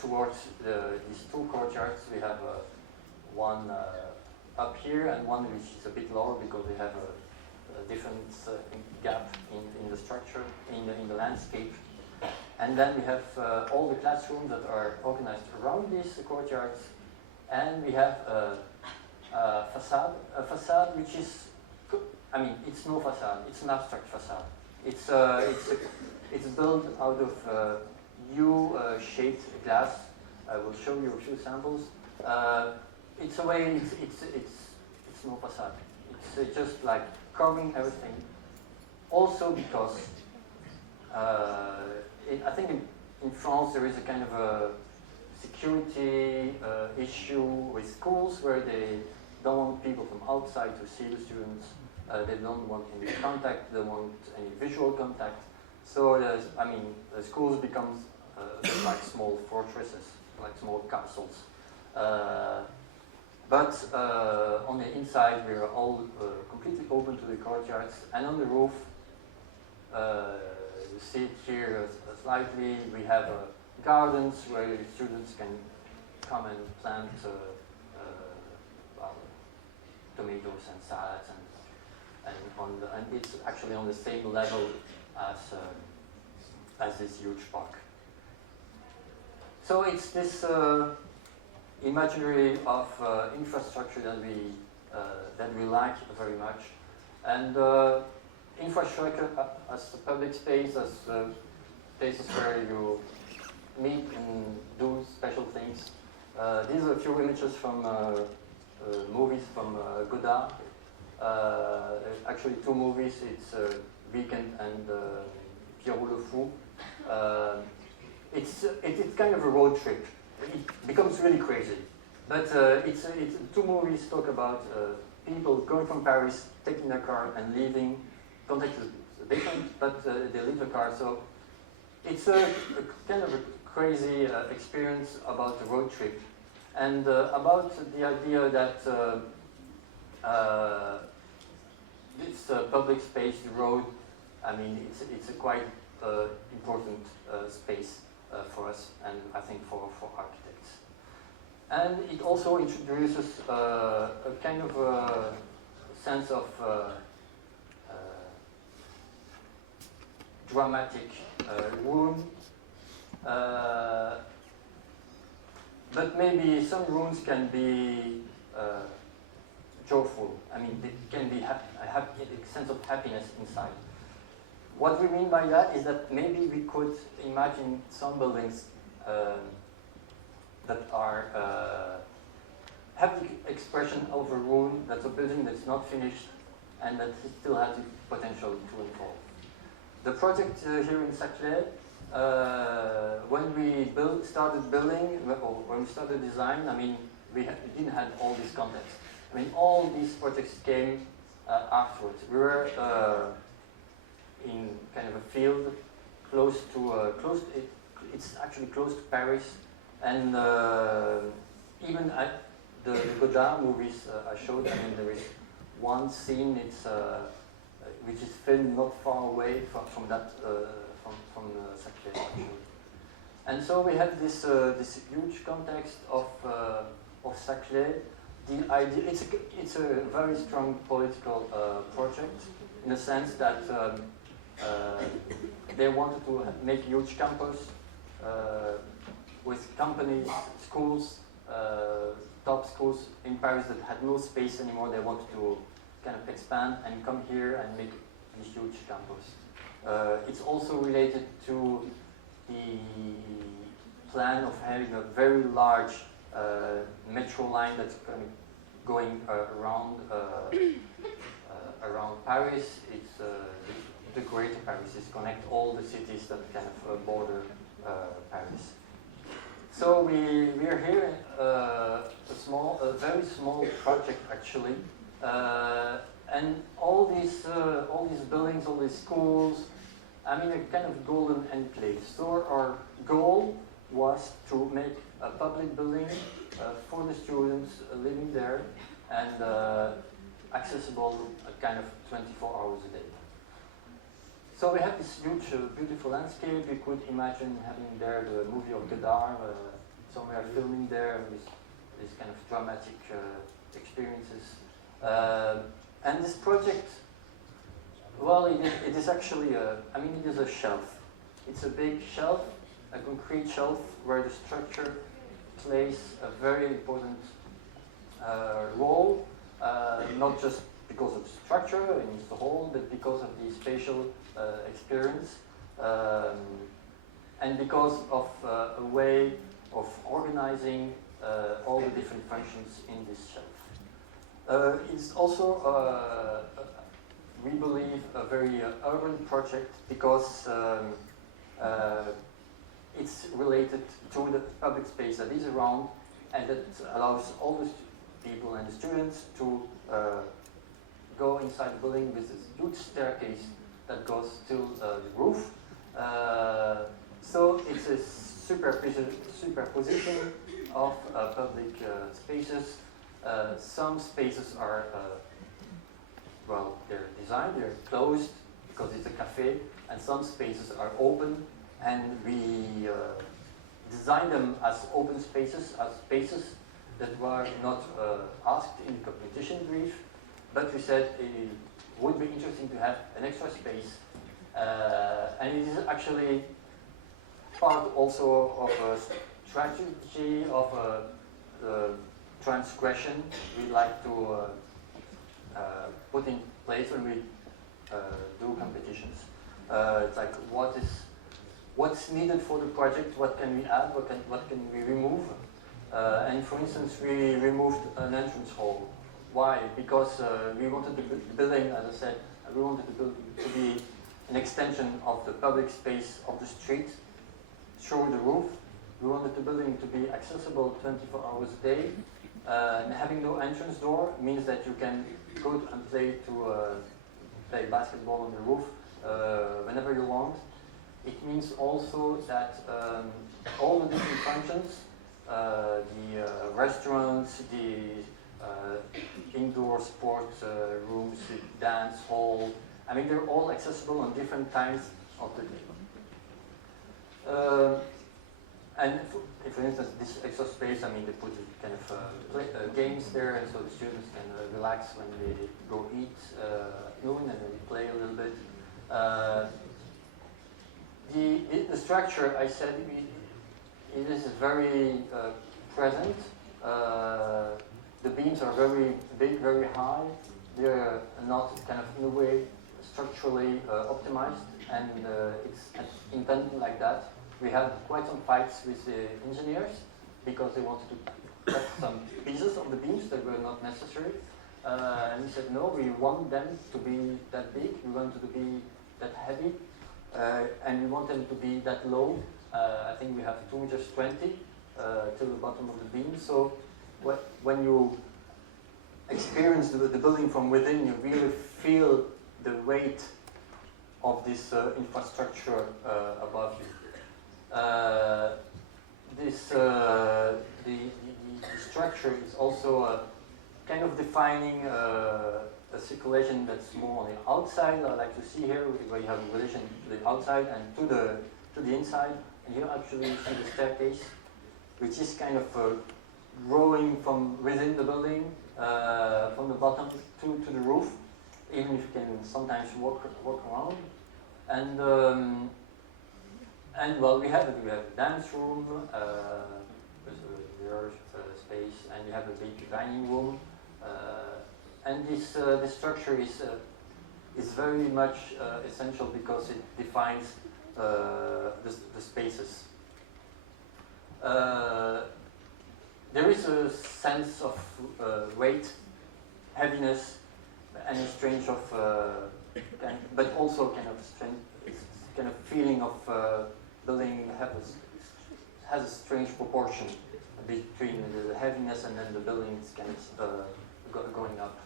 towards these two courtyards. We have one up here and one which is a bit lower because we have a different gap in the structure, in the landscape. And then we have all the classrooms that are organized around these courtyards, and we have a facade which is I mean, it's no facade. It's an abstract facade. It's built out of U-shaped glass. I will show you a few samples. It's a way. It's no facade. It's just like covering everything. Also because I think in France there is a kind of a security issue with schools where they don't want people from outside to see the students. They don't want any contact. They don't want any visual contact. So the schools become like small fortresses, like small castles. But on the inside, we are all completely open to the courtyards, and on the roof, you see it here slightly. We have gardens where the students can come and plant tomatoes and salads, and it's actually on the same level as this huge park. So it's this imaginary of infrastructure that we like very much, and infrastructure as a public space, as places where you meet and do special things. These are a few images from movies from Godard. Actually, two movies. It's Weekend and Pierrot le Fou. It's kind of a road trip. It becomes really crazy. But it's two movies talk about people going from Paris, taking their car and leaving. Context is different, but they leave the car. So it's a kind of a crazy experience about the road trip, and about the idea that this public space, the road, I mean, it's a quite important space for us, and I think for architects. And it also introduces a kind of a sense of dramatic room, but maybe some rooms can be joyful. I mean, they can be a sense of happiness inside. What we mean by that is that maybe we could imagine some buildings that are have the expression of a room that's a building that's not finished and that still has the potential to evolve. The project here in Saclay, when we started building, or when we started design, I mean, we didn't have all this context. I mean, all these projects came afterwards. We were in kind of a field close to, it's actually close to Paris, and even at the Godard movies I showed, I mean, there is one scene, which is filmed not far away from that, from Saclay, actually. And so we have this huge context of Saclay. The idea, it's a very strong political project, in the sense that they wanted to make a huge campus with companies, schools, top schools in Paris that had no space anymore. They wanted to kind of expand and come here and make this huge campus. It's also related to the plan of having a very large metro line that's going around Paris. It's the Greater Paris. It's connect all the cities that kind of border Paris. So we are here a very small project actually, and all these buildings, all these schools, I mean, a kind of golden enclave. So our goal was to make a public building for the students living there, and accessible kind of 24 hours a day. So we have this huge, beautiful landscape. We could imagine having there the movie of Godard, somewhere filming there with these kind of dramatic experiences. And this project, well, it is actually it is a shelf. It's a big shelf, a concrete shelf, where the structure plays a very important role, not just because of the structure in the hall, but because of the spatial experience, and because of a way of organizing all the different functions in this shelf. It's also, we believe, a very urban project because it's related to the public space that is around, and that allows all the people and the students to go inside the building with this huge staircase that goes to the roof. So it's a superposition of public spaces. Some spaces are, well, they're designed, they're closed because it's a cafe, and some spaces are open, and we design them as open spaces, as spaces that were not asked in the competition brief, but we said it would be interesting to have an extra space, and it is actually part also of a strategy of transgression we like to put in place when we do competitions. It's like what's needed for the project, what can we add, what can we remove. And for instance, we removed an entrance hall. Why? Because we wanted the building, as I said, we wanted the building to be an extension of the public space of the street through the roof. We wanted the building to be accessible 24 hours a day. And having no entrance door means that you can go and play basketball on the roof whenever you want. It means also that all the different functions, the restaurants, the indoor sport rooms, the dance hall, I mean, they're all accessible on different times of the day. And for instance, this extra space, I mean, they put kind of games there, and so the students can relax when they go eat at noon, and then they play a little bit. The structure, I said, it is very present. The beams are very big, very high. They're not kind of in a way structurally optimized, and it's intended like that. We had quite some fights with the engineers because they wanted to cut some pieces of the beams that were not necessary. And we said, no, we want them to be that big, we want them to be that heavy, and we want them to be that low. I think we have 2 meters 20 till the bottom of the beam. So when you experience the building from within, you really feel the weight of this infrastructure above you. The structure is also kind of defining a circulation that's more on the outside. I like to see here where you have a relation to the outside and to the inside. And here actually you see the staircase, which is kind of growing from within the building, from the bottom to the roof, even if you can sometimes walk around. And well, we have a dance room, with a mirror space, and we have a big dining room. And this structure is very much essential because it defines the spaces. There is a sense of weight, heaviness, and a strange of, but also kind of feeling of building has a strange proportion between the heaviness and then the building is kind of going up.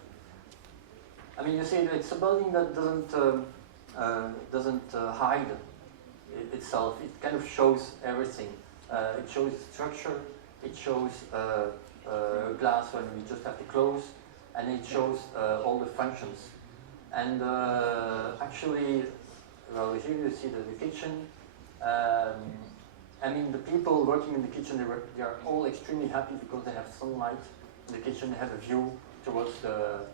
I mean, you see, it's a building that doesn't hide itself. It kind of shows everything. It shows structure. It shows glass when we just have to close, and it shows all the functions. And actually, well, here you see the kitchen. I mean, the people working in the kitchen, they are all extremely happy because they have sunlight in the kitchen. They have a view towards the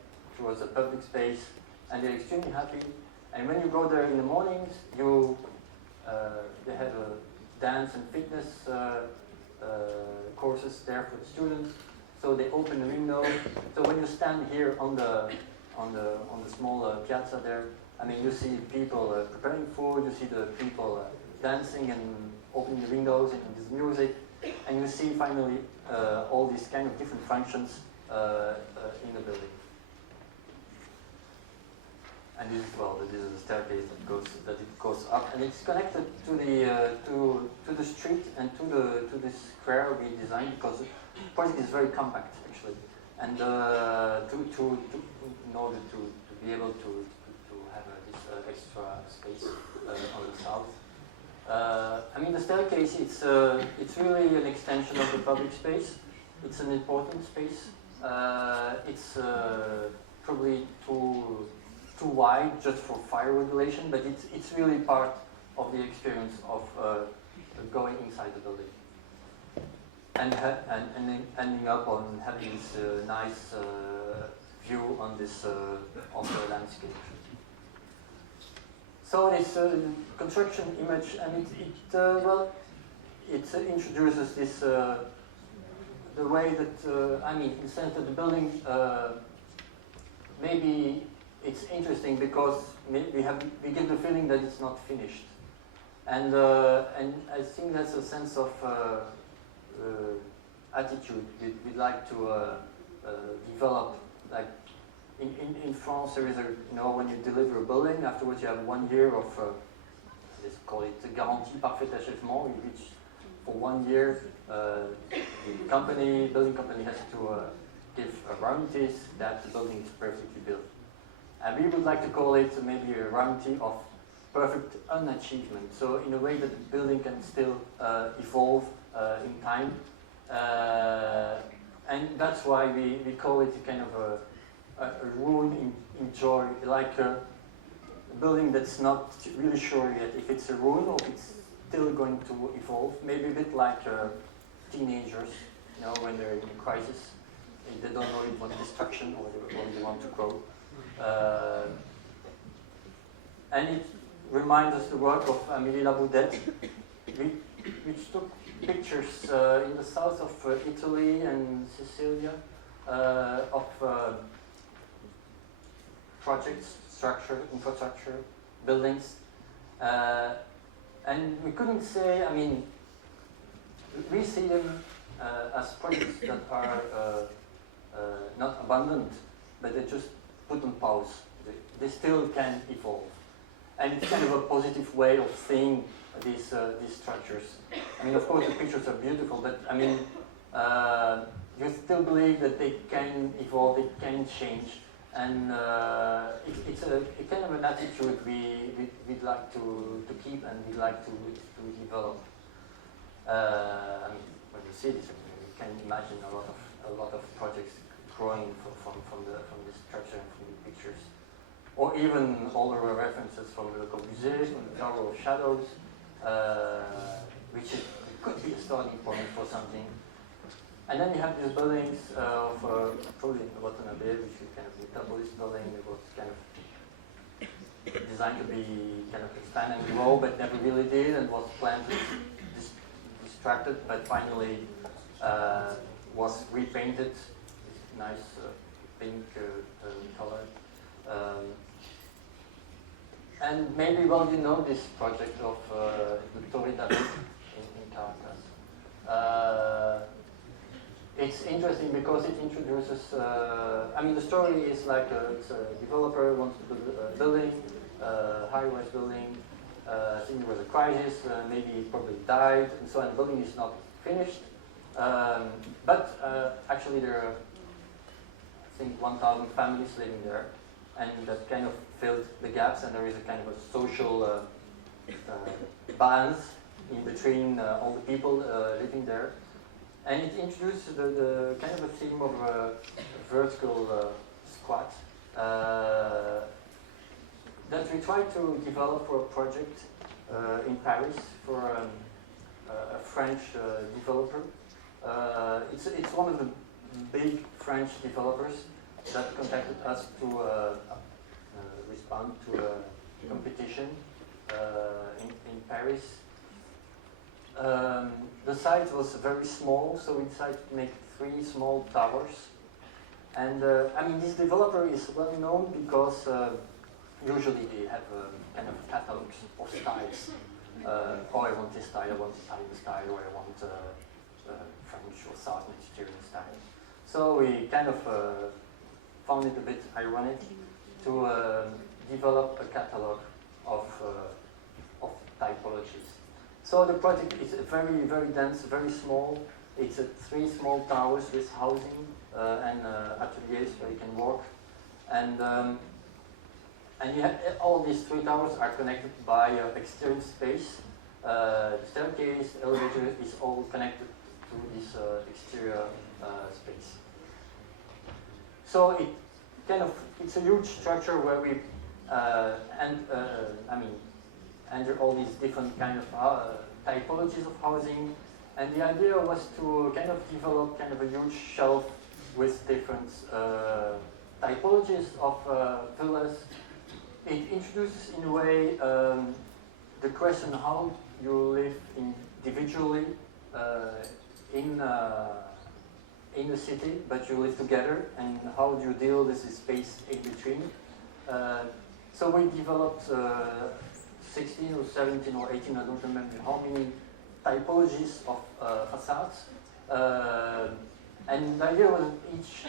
public space, and they're extremely happy. And when you go there in the mornings, they have a dance and fitness courses there for the students. So they open the window. So when you stand here on on the small piazza there. I mean, you see people preparing food, you see the people dancing and opening the windows and there's music, and you see finally all these kind of different functions in the building. And this is the staircase that it goes up, and it's connected to the street and to the square we designed, because the project is very compact actually, and in order to be able to have this extra space on the south. I mean, the staircase, it's really an extension of the public space. It's an important space. It's probably too wide just for fire regulation, but it's really part of the experience of going inside the building and ending up on having this nice view on this on the landscape. So this construction image, and it introduces this the way that I mean, instead of the building, maybe it's interesting because we give the feeling that it's not finished, and I think that's a sense of attitude we'd like to develop. Like in France, there is when you deliver a building, afterwards you have 1 year of let's call it garantie parfait achèvement, in which for 1 year the building company has to give warranties that the building is perfectly built. And we would like to call it maybe a warranty of perfect unachievement. So in a way that the building can still evolve in time. And that's why we call it a kind of a ruin in joy, like a building that's not really sure yet if it's a ruin or if it's still going to evolve. Maybe a bit like teenagers, when they're in a crisis. They don't know if they want destruction or they want to grow. And it reminds us the work of Amélie Laboudette, which took pictures in the south of Italy and Sicilia of projects, infrastructure, buildings. And we couldn't say, I mean, we see them as projects that are not abandoned, but they just put on pause. They still can evolve. And it's kind of a positive way of seeing these structures. I mean, of course, the pictures are beautiful, but I mean, you still believe that they can evolve, they can change, and it's a kind of an attitude we'd like to keep and we'd like to develop. I mean, when you see this, you can imagine a lot of projects growing from the structure and from the pictures, or even all the references from the Comisarios, from the Tower of Shadows, which could be a starting point for something. And then you have these buildings of probably Watanabe, which is kind of the metabolist building. It was kind of designed to be kind of expand and grow, but never really did, and was planned to distracted, but finally was repainted. Nice pink color. And maybe, well, you know this project of the Torre David in Caracas. It's interesting because it introduces, I mean, the story is like it's a developer wants to build a building, high-rise building. I think there was a crisis, maybe it probably died, and so on. The building is not finished. But actually there are, I think, 1,000 families living there, and that kind of filled the gaps, and there is a kind of a social balance in between all the people living there. And it introduces the kind of a theme of a vertical squat that we tried to develop for a project in Paris for a French developer. It's one of the big French developers that contacted us to respond to a competition in Paris. The site was very small, so we decided to make 3 small towers. And I mean, this developer is well known because usually they have kind of catalogs of styles. Oh, I want this style, I want Italian style, or I want French or South Mediterranean style. So we kind of found it a bit ironic to develop a catalog of typologies. So the project is very, very dense, very small. It's 3 small towers with housing and ateliers where you can walk. And you have, all these 3 towers are connected by exterior space. The staircase, elevator is all connected to this exterior space. So it's a huge structure where we enter all these different kind of typologies of housing. And the idea was to kind of develop kind of a huge shelf with different typologies of villas. It introduces in a way the question how you live individually in a city, but you live together, and how do you deal with the space in between. So we developed 16 or 17 or 18, I don't remember how many typologies of facades. And the idea was each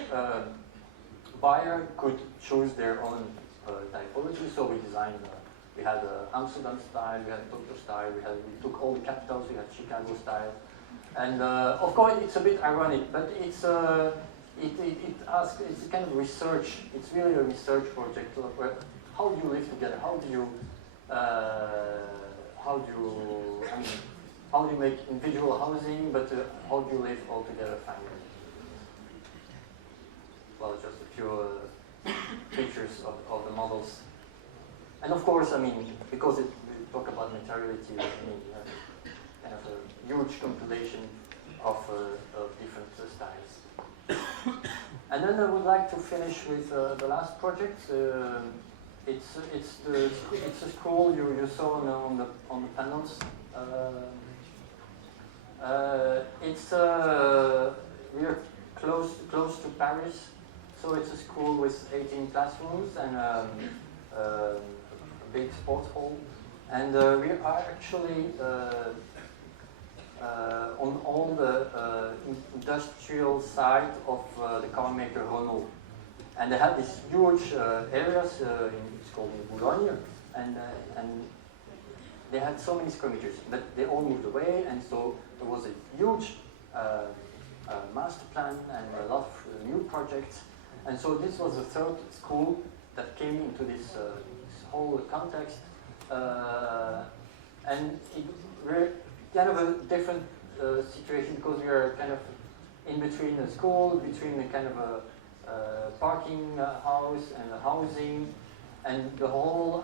buyer could choose their own typology. So we designed, we had Amsterdam style, we had Tokyo style, we took all the capitals, we had Chicago style. And of course it's a bit ironic, but it's kind of research. It's really a research project. Where, how do you live together? How do you make individual housing, but how do you live all together finally? Well, just a few pictures of the models. And of course, I mean, because we talk about materiality, I mean, kind of a huge compilation of different styles. And then I would like to finish with the last project. It's a school you saw on the panels. We are close to Paris, so it's a school with 18 classrooms and a big sports hall. And we are actually on all the industrial side of the car maker Renault. And they had these huge areas, it's called Boulogne, and they had so many square meters, but they all moved away, and so there was a huge master plan and a lot of new projects. And so this was the 3rd school that came into this whole context. And we're kind of a different situation because we are kind of in between a school, between a kind of a parking house and a housing, and the whole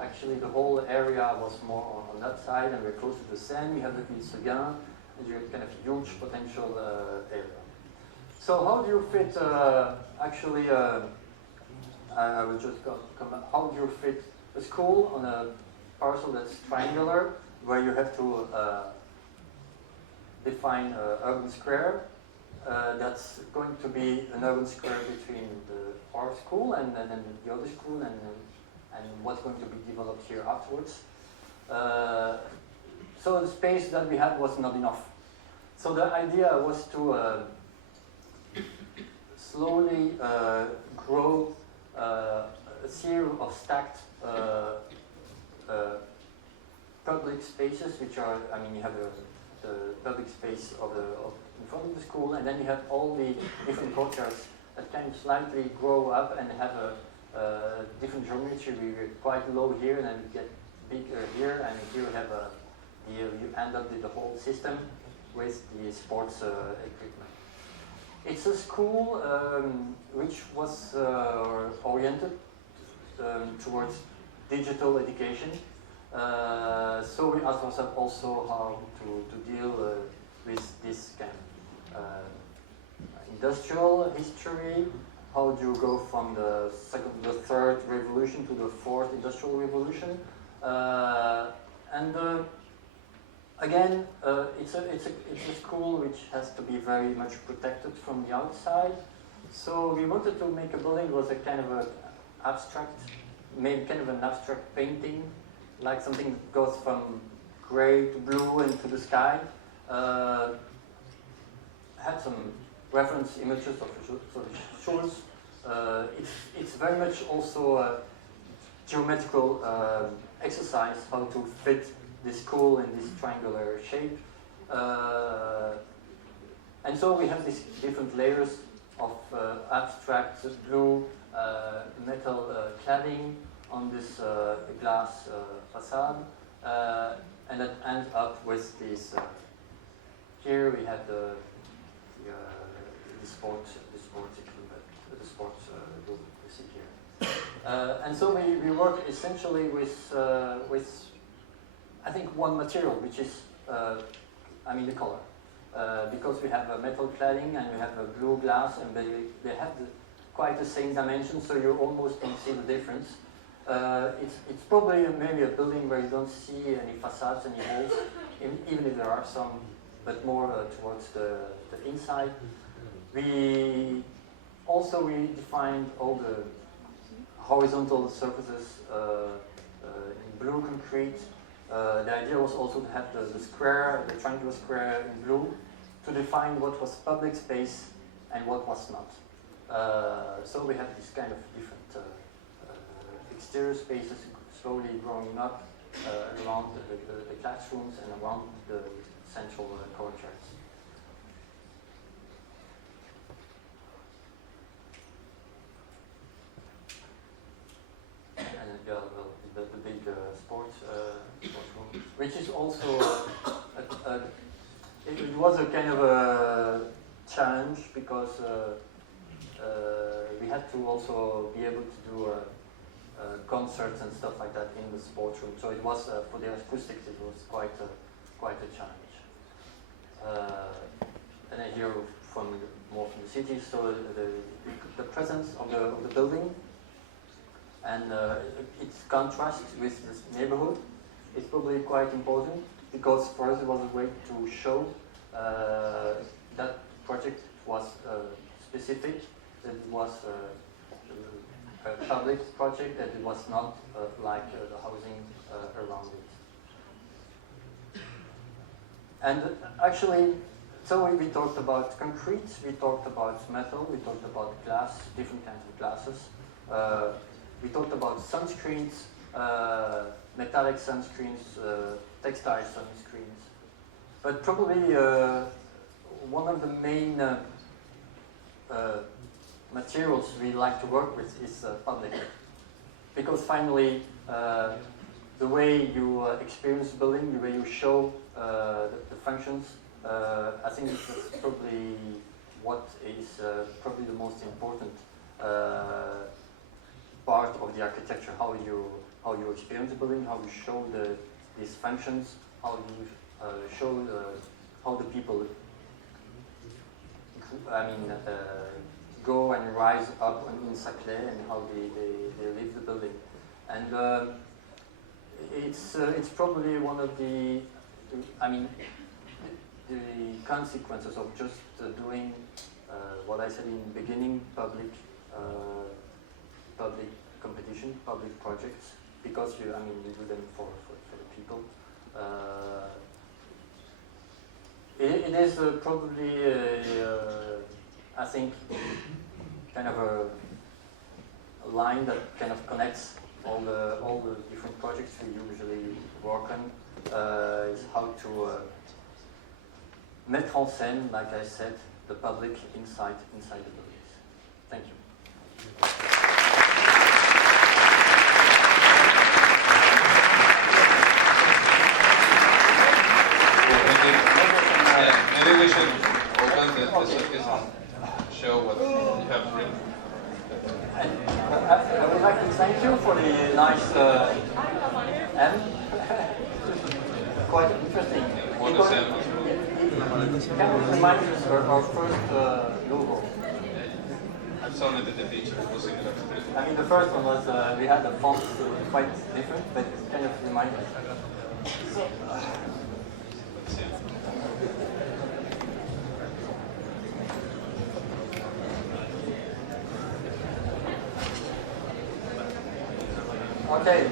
area was more on that side, and we're close to the Seine. We have the Ville Seguin, and you're kind of huge potential area. So how do you fit? I will just come. How do you fit a school on a parcel that's triangular, where you have to define an urban square? That's going to be an urban square between our school and then the other school, and what's going to be developed here afterwards. So the space that we had was not enough. So the idea was to slowly grow a series of stacked public spaces, which are, I mean, you have the public space in front of the school, and then you have all the different courtyards that kind of slightly grow up and have a different geometry. We're quite low here, and then we get bigger here, and here we have you end up with the whole system with the sports equipment. It's a school which was oriented towards digital education. So we asked ourselves also how to deal with this kind of industrial history. How do you go from the 3rd revolution to the 4th industrial revolution? Again, it's a school which has to be very much protected from the outside. So we wanted to make a building that was a kind of an abstract, maybe kind of an abstract painting, like something that goes from gray to blue and to the sky. Had some reference images of Schulz. It's very much also a geometrical exercise, how to fit this cool in this triangular shape. And so we have these different layers of abstract blue metal cladding on this glass facade, and that ends up with this. Here we have the sports equipment, the sports group you see here. And so we work essentially with I think one material, which is the color. Because we have a metal cladding and we have a blue glass, and they have quite the same dimensions, so you almost don't see the difference. It's probably maybe a building where you don't see any facades, any holes, even if there are some, but more towards the inside. We defined all the horizontal surfaces in blue concrete. The idea was also to have the triangular square in blue, to define what was public space and what was not. So we have this kind of different exterior spaces slowly growing up around the classrooms and around the central courtyards. And the big sports room, which is also it was a kind of a challenge, because we had to also be able to do concerts and stuff like that in the sports room. So it was for the acoustics, it was quite a challenge. And I hear more from the city. So the presence of the building and its contrast with this neighborhood is probably quite important, because for us it was a way to show that project was specific, that it was a public project, that it was not like the housing around it. And actually, so we talked about concrete, we talked about metal, we talked about glass, different kinds of glasses. We talked about sunscreens, metallic sunscreens, textile sunscreens. But probably one of the main materials we like to work with is public. Because finally, the way you experience the building, the way you show the functions, I think that's probably what is probably the most important part of the architecture. How you experience the building, how you show these functions, how you show how the people go and rise up in Saclay, and how they leave the building. And it's probably one of the consequences of just doing what I said in the beginning, public competition, public projects, because you do them for the people. It is probably, I think, kind of a line that kind of connects all the different projects we usually work on. Is how to mettre en scène, like I said, the public inside the buildings. Thank you. Maybe we should open the suitcase and show what you have written. I would like to thank you for the nice M. Quite interesting. What is M? It kind of reminds us of our first logo. I saw it at the beach. It was similar. The first one was, we had the font quite different, but it kind of reminds us. Let's see. Okay.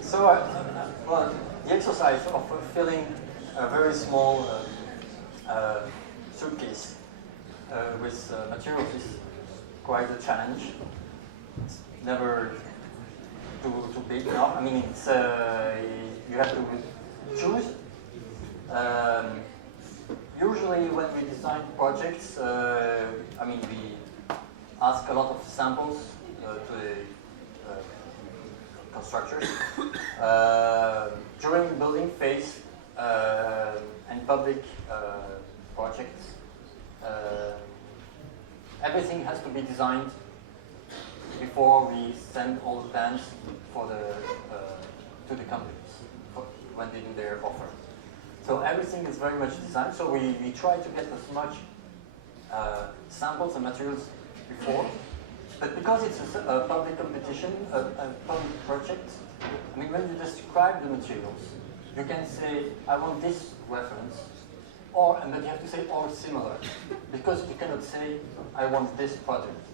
So, well, the exercise of filling a very small suitcase with materials is quite a challenge. It's never too big enough. I mean, it's you have to choose. Usually, when we design projects, I mean, we ask a lot of samples to the constructors. During the building phase and public projects, everything has to be designed before we send all the plans for to the companies when they do their offer. So everything is very much designed. So we try to get as much samples and materials before. But because it's a public competition, a public project, I mean, when you describe the materials, you can say, I want this reference, but you have to say, or similar, because you cannot say, I want this product.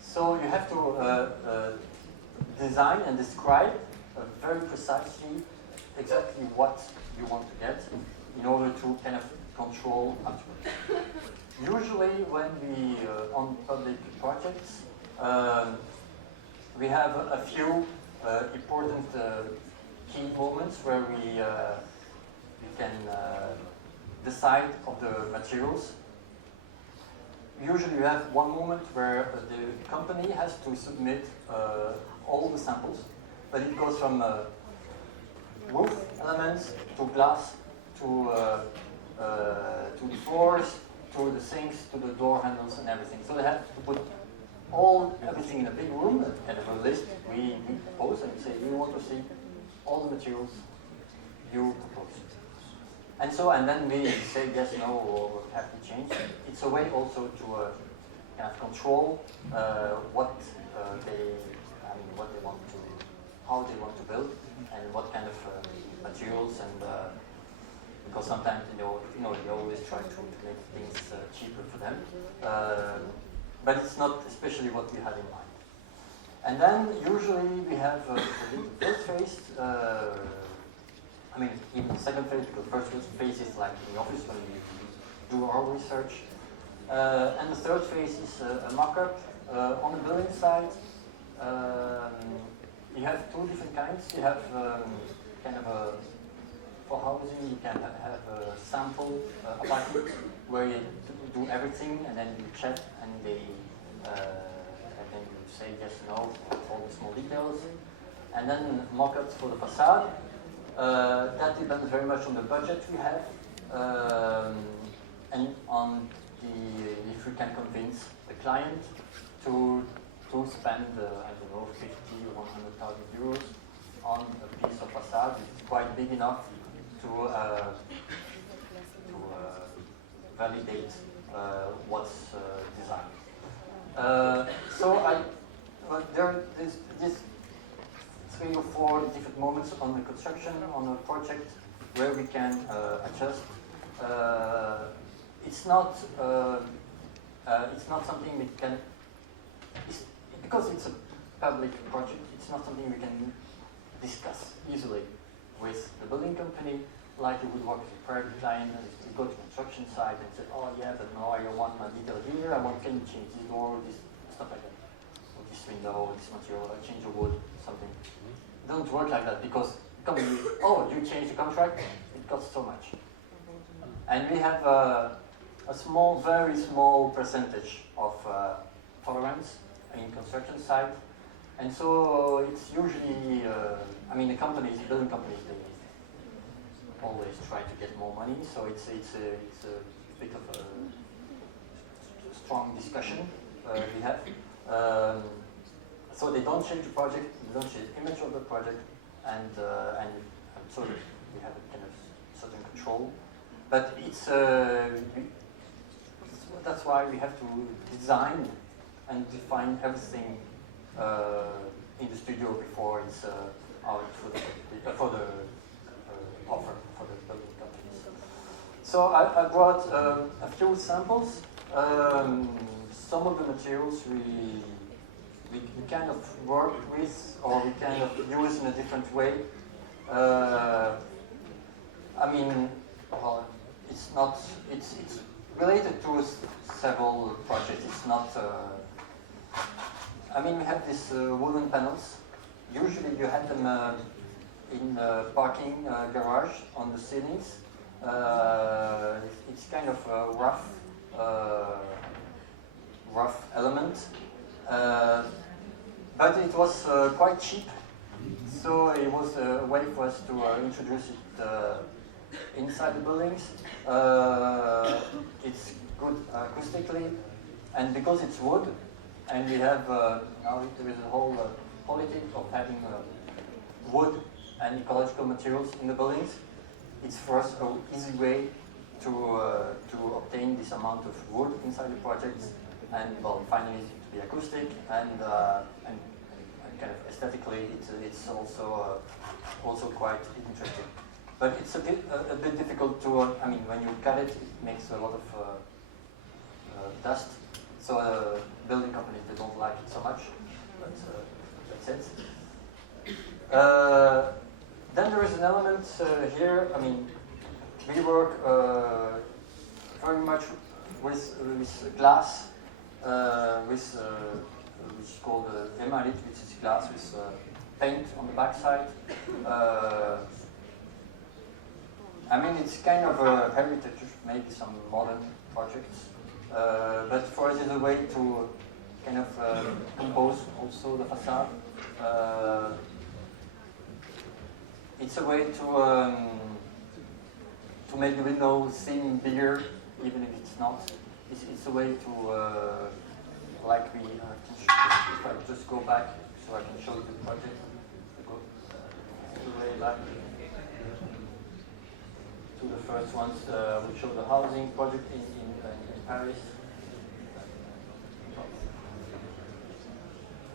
So you have to design and describe very precisely exactly what you want to get in order to kind of control afterwards. Usually when we, on public projects, we have a few important key moments where we can decide of the materials. Usually you have one moment where the company has to submit all the samples, but it goes from roof elements to glass to the floors, to the sinks, to the door handles and everything. So they have to put everything in a big room, kind of a list we propose and say we want to see all the materials you propose. And then we say yes, no, or have to change. It's a way also to kind of control what they want to, how they want to build, and what kind of materials, and because sometimes you always try to make things cheaper for them, but it's not especially what we had in mind. And then usually we have the first phase. I mean, even the second phase, because the first phase is like in the office when we do our research. And the third phase is a mock-up. On the building side, you have two different kinds. You have kind of for housing, you can have a sample apartment where you do everything and then you check and then you say yes, no, all the small details. And then mock-ups for the facade. That depends very much on the budget we have and on if we can convince the client to spend, I don't know, 50 or 100,000 euros on a piece of facade. It's quite big enough to validate what's designed. There's this 3 or 4 different moments on the construction, on a project, where we can adjust. It's not something we can, because it's a public project, it's not something we can discuss easily with the building company, like you would work with a private client, and you go to construction site and say, oh yeah, but no, I want my detail here, can you change this door, this, stuff like that. Or this window, this material, I change the wood, something. It doesn't work like that, because company, oh, you change the contract, it costs so much. And we have a small, very small percentage of tolerance in construction site. And so it's usually, the companies, building companies, they always try to get more money. So it's a bit of a strong discussion we have. So they don't change the project, they don't change the image of the project, and so we have a kind of certain control. But it's that's why we have to design and define everything in the studio before it's out for the offer for the building So I brought a few samples. Some of the materials we kind of work with, or we kind of use in a different way. I mean, well, it's related to several projects. It's not. I mean, we have these wooden panels. Usually, you have them in parking garage on the ceilings. It's kind of a rough element, but it was quite cheap, so it was a way for us to introduce it inside the buildings. It's good acoustically, and because it's wood, and we have now there is a whole politic of having wood and ecological materials in the buildings. It's for us an easy way to obtain this amount of wood inside the projects, and well, finally to be acoustic and kind of aesthetically, it's also quite interesting. But it's a bit difficult to. I mean, when you cut it, it makes a lot of dust. So building companies, they don't like it so much. But that's it. Then there is an element here. I mean, we work very much with glass, which is called ETSAM, which is glass with paint on the backside. I mean, it's kind of a heritage, maybe some modern projects, but for us it's a way to kind of compose also the facade. It's a way to make the window seem bigger, even if it's not. It's a way to, like we, if I just go back so I can show you the project, go way back to the first ones. We'll show the housing project in Paris.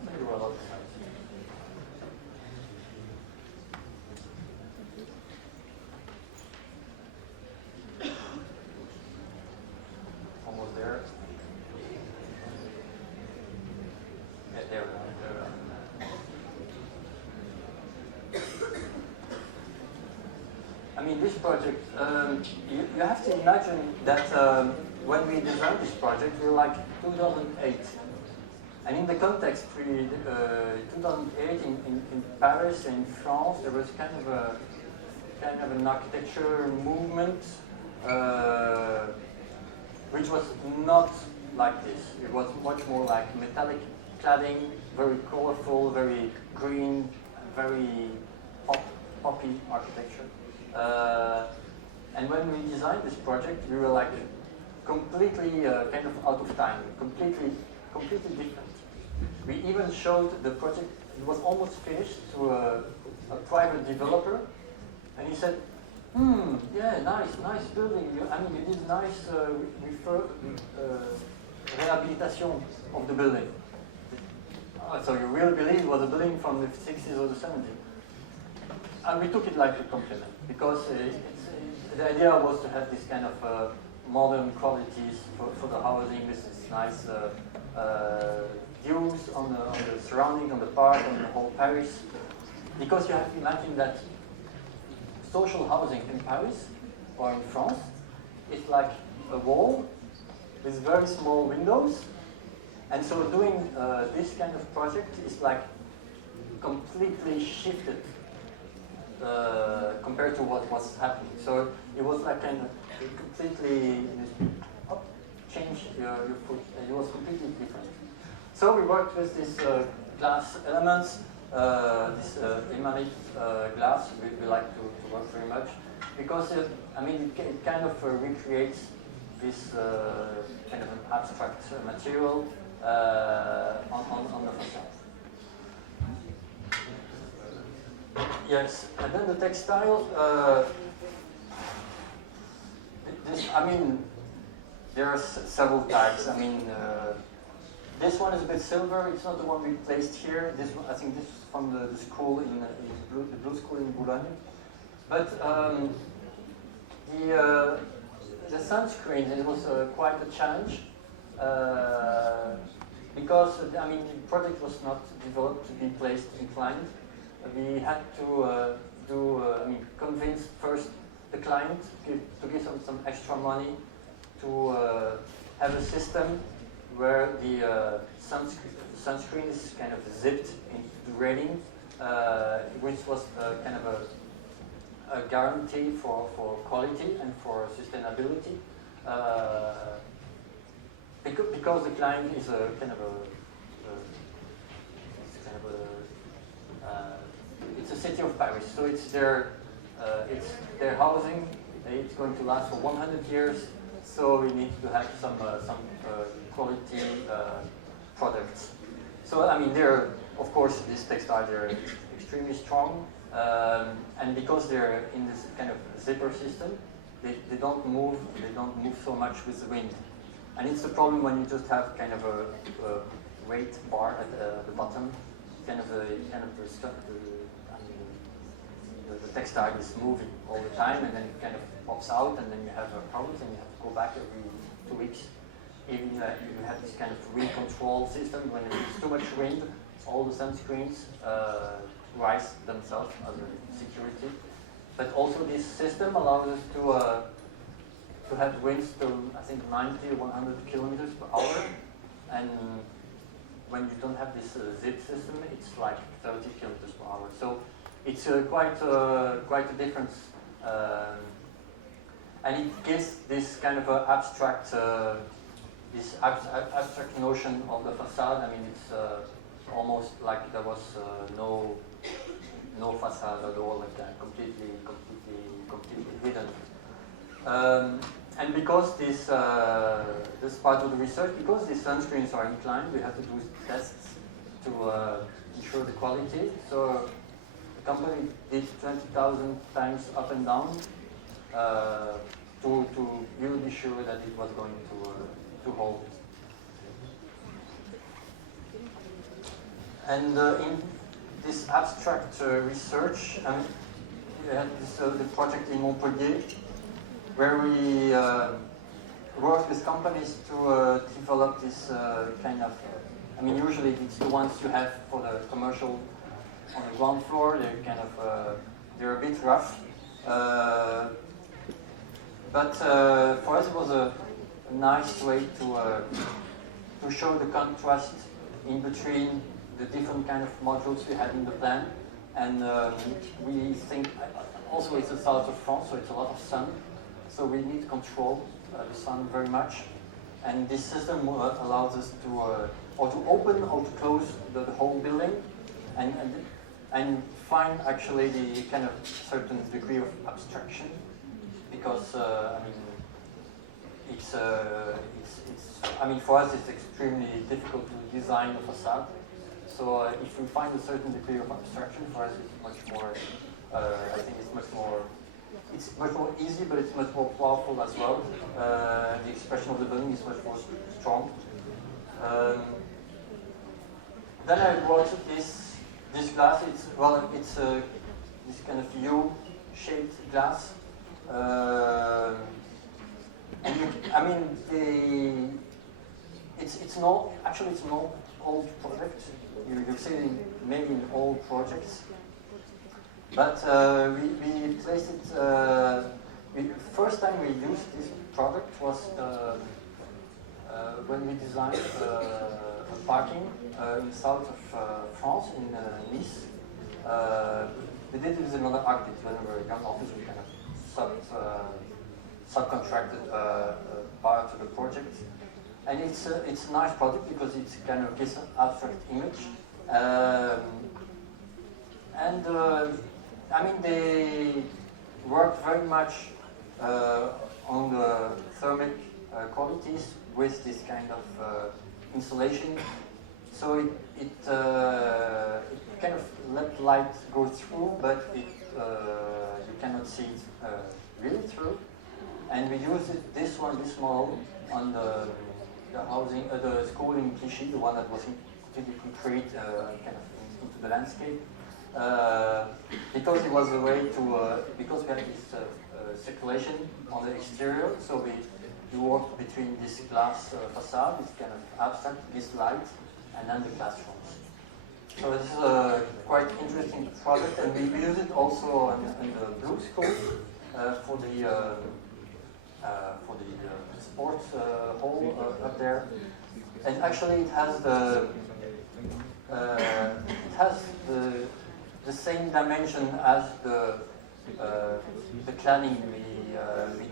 There were a lot of sites. Almost there. Yeah, there we are. I mean, this project, you have to imagine that when we designed this project, we were like 2008. And in the context, 2008 in Paris, in France, there was kind of an architecture movement, which was not like this. It was much more like metallic cladding, very colorful, very green, very poppy architecture. And when we designed this project, we were like completely kind of out of time, completely different. We even showed the project, it was almost finished, to a private developer, and he said, yeah, nice building. I mean, you did nice rehabilitation of the building. So you really believe it was a building from the 60s or the 70s? And we took it like a compliment, because the idea was to have this kind of modern qualities for the housing, with this nice views on the surrounding, on the park, on the whole Paris. Because you have to imagine that social housing in Paris or in France is like a wall with very small windows, and so doing this kind of project is like completely shifted compared to what was happening. So it was like kind of completely change your foot. It was completely different. So we worked with these glass elements, this emanate glass. We like to work very much because it kind of recreates this kind of an abstract material on the facade. Yes, and then the textile. There are several types. This one is a bit silver. It's not the one we placed here. This one, I think this is from the school in the Blue School in Boulogne. But sunscreen, it was quite a challenge because I mean the project was not developed to be placed inclined. We had to convince first the client to give some extra money to have a system where the sunscreen is kind of zipped into the rating, which was kind of a guarantee for quality and for sustainability. Because the client is a kind of it's a city of Paris, so it's their housing. It's going to last for 100 years, so we need to have some quality products. So I mean, of course these textiles are extremely strong, and because they're in this kind of zipper system, they don't move so much with the wind. And it's a problem when you just have kind of a weight bar at the bottom, the textile is moving all the time, and then it kind of pops out, and then you have problems, and you have to go back every 2 weeks. Even you have this kind of wind control system. When there's too much wind, all the sunscreens rise themselves as a security. But also this system allows us to have winds to, I think, 90 or 100 kilometers per hour. And when you don't have this zip system, it's like 30 kilometers per hour. So it's quite a difference. And it gives this kind of abstract notion of the facade. I mean, it's almost like there was no facade at all, like that, completely hidden. And because this part of the research, because these sunscreens are inclined, we have to do tests to ensure the quality. So the company did 20,000 times up and down to really be sure that it was going to hold. And in this abstract research, we had the project in Montpellier, where we worked with companies to develop this kind of, I mean, usually it's the ones you have for the commercial on the ground floor. They're kind of, they're a bit rough. But for us it was a nice way to show the contrast in between the different kind of modules we had in the plan. And we think, also it's the south of France, so it's a lot of sun. So we need to control the sun very much. And this system allows us to or to open or to close the whole building and find actually the kind of certain degree of abstraction. Because I mean, it's I mean, for us it's extremely difficult to design a facade. So if we find a certain degree of abstraction, for us it's much more. I think it's much more easy, but it's much more powerful as well. The expression of the building is much more strong. Then I brought this glass. It's this kind of U-shaped glass. And I mean, it's not actually it's not old project. You see it maybe in old projects, but we placed it. First time we used this product was when we designed a parking in the south of France in Nice. We did it with another architect when we were a young office. We kind of subcontracted part of the project, and it's a nice project because it's kind of gives an abstract image, and I mean they worked very much on the thermic qualities with this kind of insulation, so it kind of let light go through, but you cannot see it really through. And we used this model on the housing, the school in Clichy, the one that was completely concrete, kind of into the landscape, because it was a way to, because we had this circulation on the exterior. So we work between this glass facade, this kind of abstract, this light, and then the classrooms. So this is a quite interesting project, and we use it also in the Blue School for the sports hall up there. And actually, it has the same dimension as the cladding we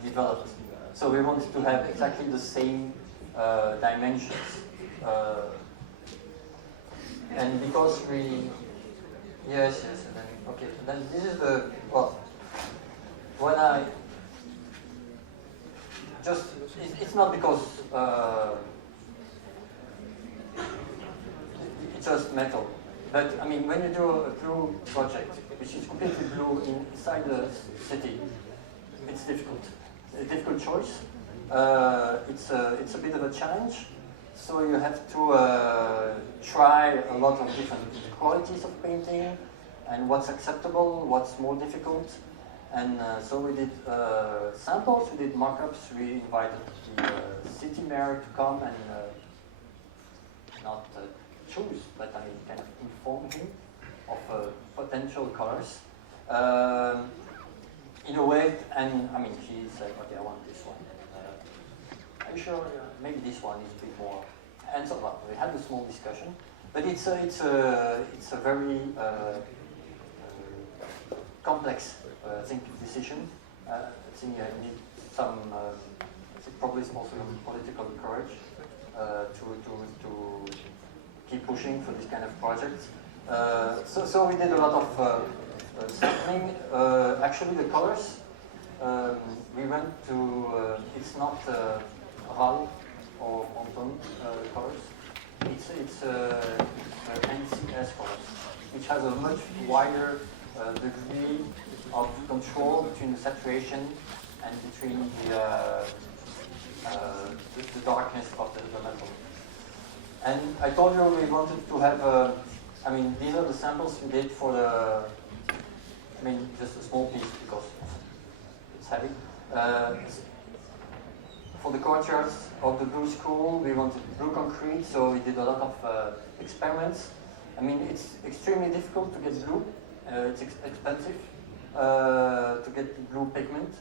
developed. So we wanted to have exactly the same dimensions. And because yes, and then, okay, then this is when I just, it's not because it's just metal, but I mean, when you do a blue project, which is completely blue inside the city, it's difficult. It's a difficult choice. It's a bit of a challenge. So you have to try a lot of different qualities of painting and what's acceptable, what's more difficult. And so we did samples, we did mock-ups, we invited the city mayor to come and not choose, but I mean kind of inform him of potential colors. In a way, and I mean he said, okay, I want this one. Are you sure? Maybe this one is a bit more. And so on. We had a small discussion, but it's a very complex decision. I think you need some probably also political courage to keep pushing for this kind of projects. So we did a lot of sampling. Actually, the colors we went to. It's not RAL or Anton colors. It's NCS colors, which has a much wider degree of control between the saturation and between the darkness of the metal. And I told you we wanted to have, I mean, these are the samples we did for the, I mean, just a small piece because it's heavy. For the courtyards of the Blue School, we wanted blue concrete, so we did a lot of experiments. I mean, it's extremely difficult to get blue. It's expensive to get blue pigment,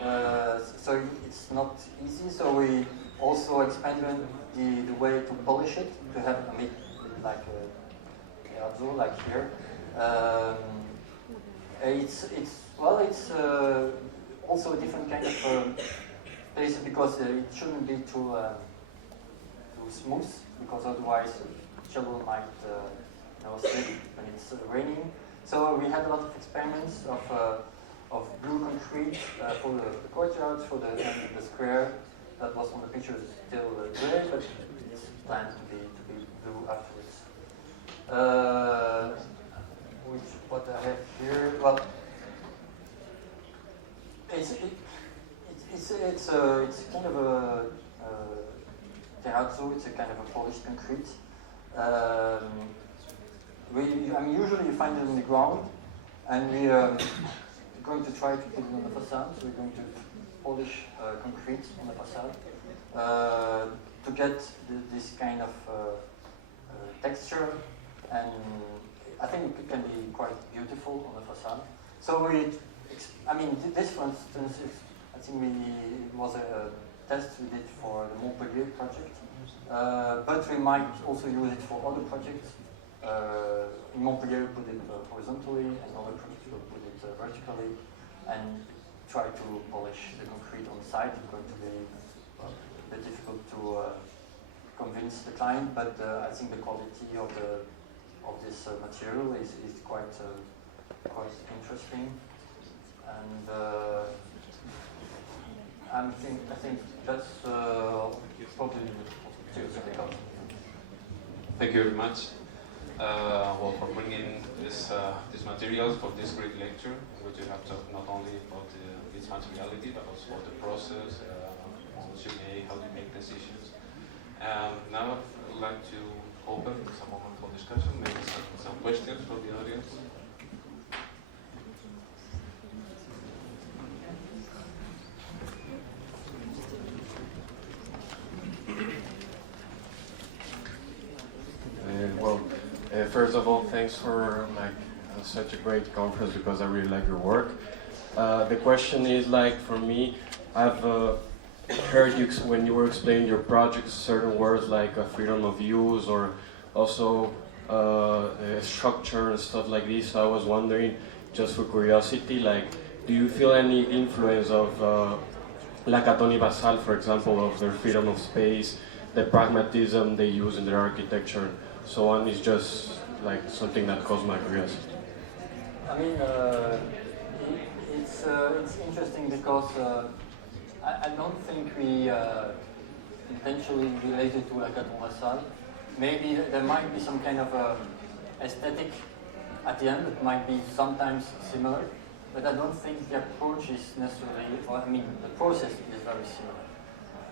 so it's not easy. So we also expanded the way to polish it to have a bit like azul, like here. It's also a different kind of place because it shouldn't be too smooth, because otherwise shovel might slip when it's raining. So we had a lot of experiments of blue concrete for the courtyards, for the square that was on the picture is still gray, but it's planned to be blue afterwards. What I have here, well, it's kind of a terrazzo. It's a kind of a polished concrete. Usually you find it on the ground, and we are going to try to put it on the facade. So we're going to polish concrete on the facade to get this kind of texture, and I think it can be quite beautiful on the facade. So this, for instance, I think it was a test we did for the Montpellier project, but we might also use it for other projects. In Montpellier, we put it horizontally, and other projects will put it vertically, and try to polish the concrete on site. It's going to be a bit difficult to convince the client, but I think the quality of this material is quite interesting, and I think that's probably the cost. Thank you very much. For bringing these materials for this great lecture, which you have talked not only about its materiality, but also about the process, how you make decisions. Now I would like to open some moment for discussion, maybe some questions from the audience. first of all, thanks for such a great conference because I really like your work. The question is for me, I've heard you when you were explaining your projects certain words like freedom of use or also structure and stuff like this. So I was wondering, just for curiosity, do you feel any influence of Toni Basal, for example, of their freedom of space, the pragmatism they use in their architecture, so on, is just something that caused my curiosity? I mean, it's interesting because I don't think we intentionally related to Toni Basal. Maybe there might be some kind of aesthetic at the end. It might be sometimes similar, but I don't think the approach is necessarily. The process is very similar.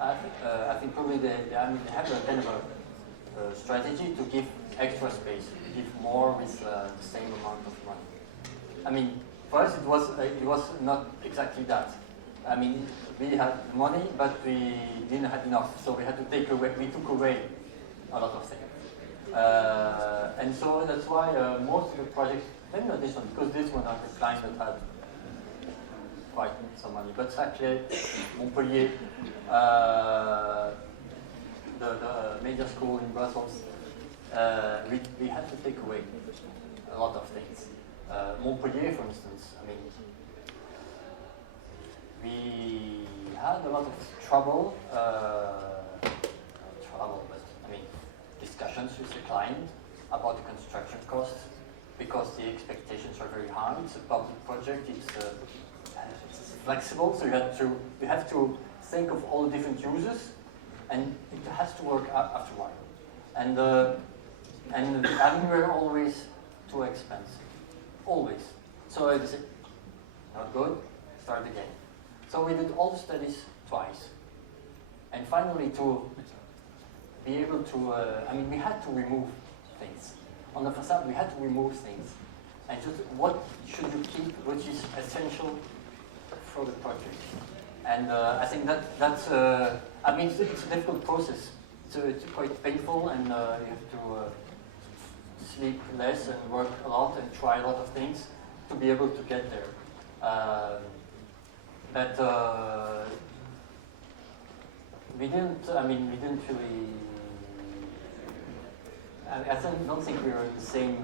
I think probably they have a kind of a strategy to give extra space, give more with the same amount of money. For us it was not exactly that. We had money, but we didn't have enough, so we had to take away. We took away a lot of things, and so that's why most of the projects, maybe not this one, because this one has a client that had quite some money, but Ciclo, Montpellier, the media school in Brussels, we had to take away a lot of things. Montpellier, for instance, we had a lot of trouble, discussions with the client about the construction costs, because the expectations are very high. It's a public project, it's flexible, so you have to think of all the different uses, and it has to work after a while. And we're always too expensive, always. So I said, not good, start again. So we did all the studies twice, and finally to be able to, we had to remove things. On the facade, we had to remove things. And just what should you keep, which is essential for the project. And I think that's, it's a difficult process. It's quite painful, and you have to sleep less and work a lot and try a lot of things to be able to get there. We didn't really. I don't think we were in the same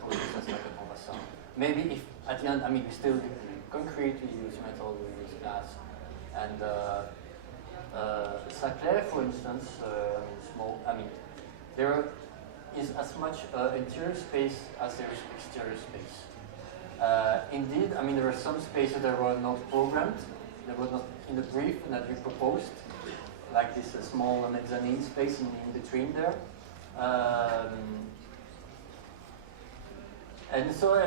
process as Toni Basal. Maybe if at the end, we still do concrete, we use metal, we use glass, and Ciclo, for instance, there is as much interior space as there is exterior space. Indeed, there are some spaces that were not programmed, that were not in the brief and that we proposed, like this small mezzanine space in between there. And so, I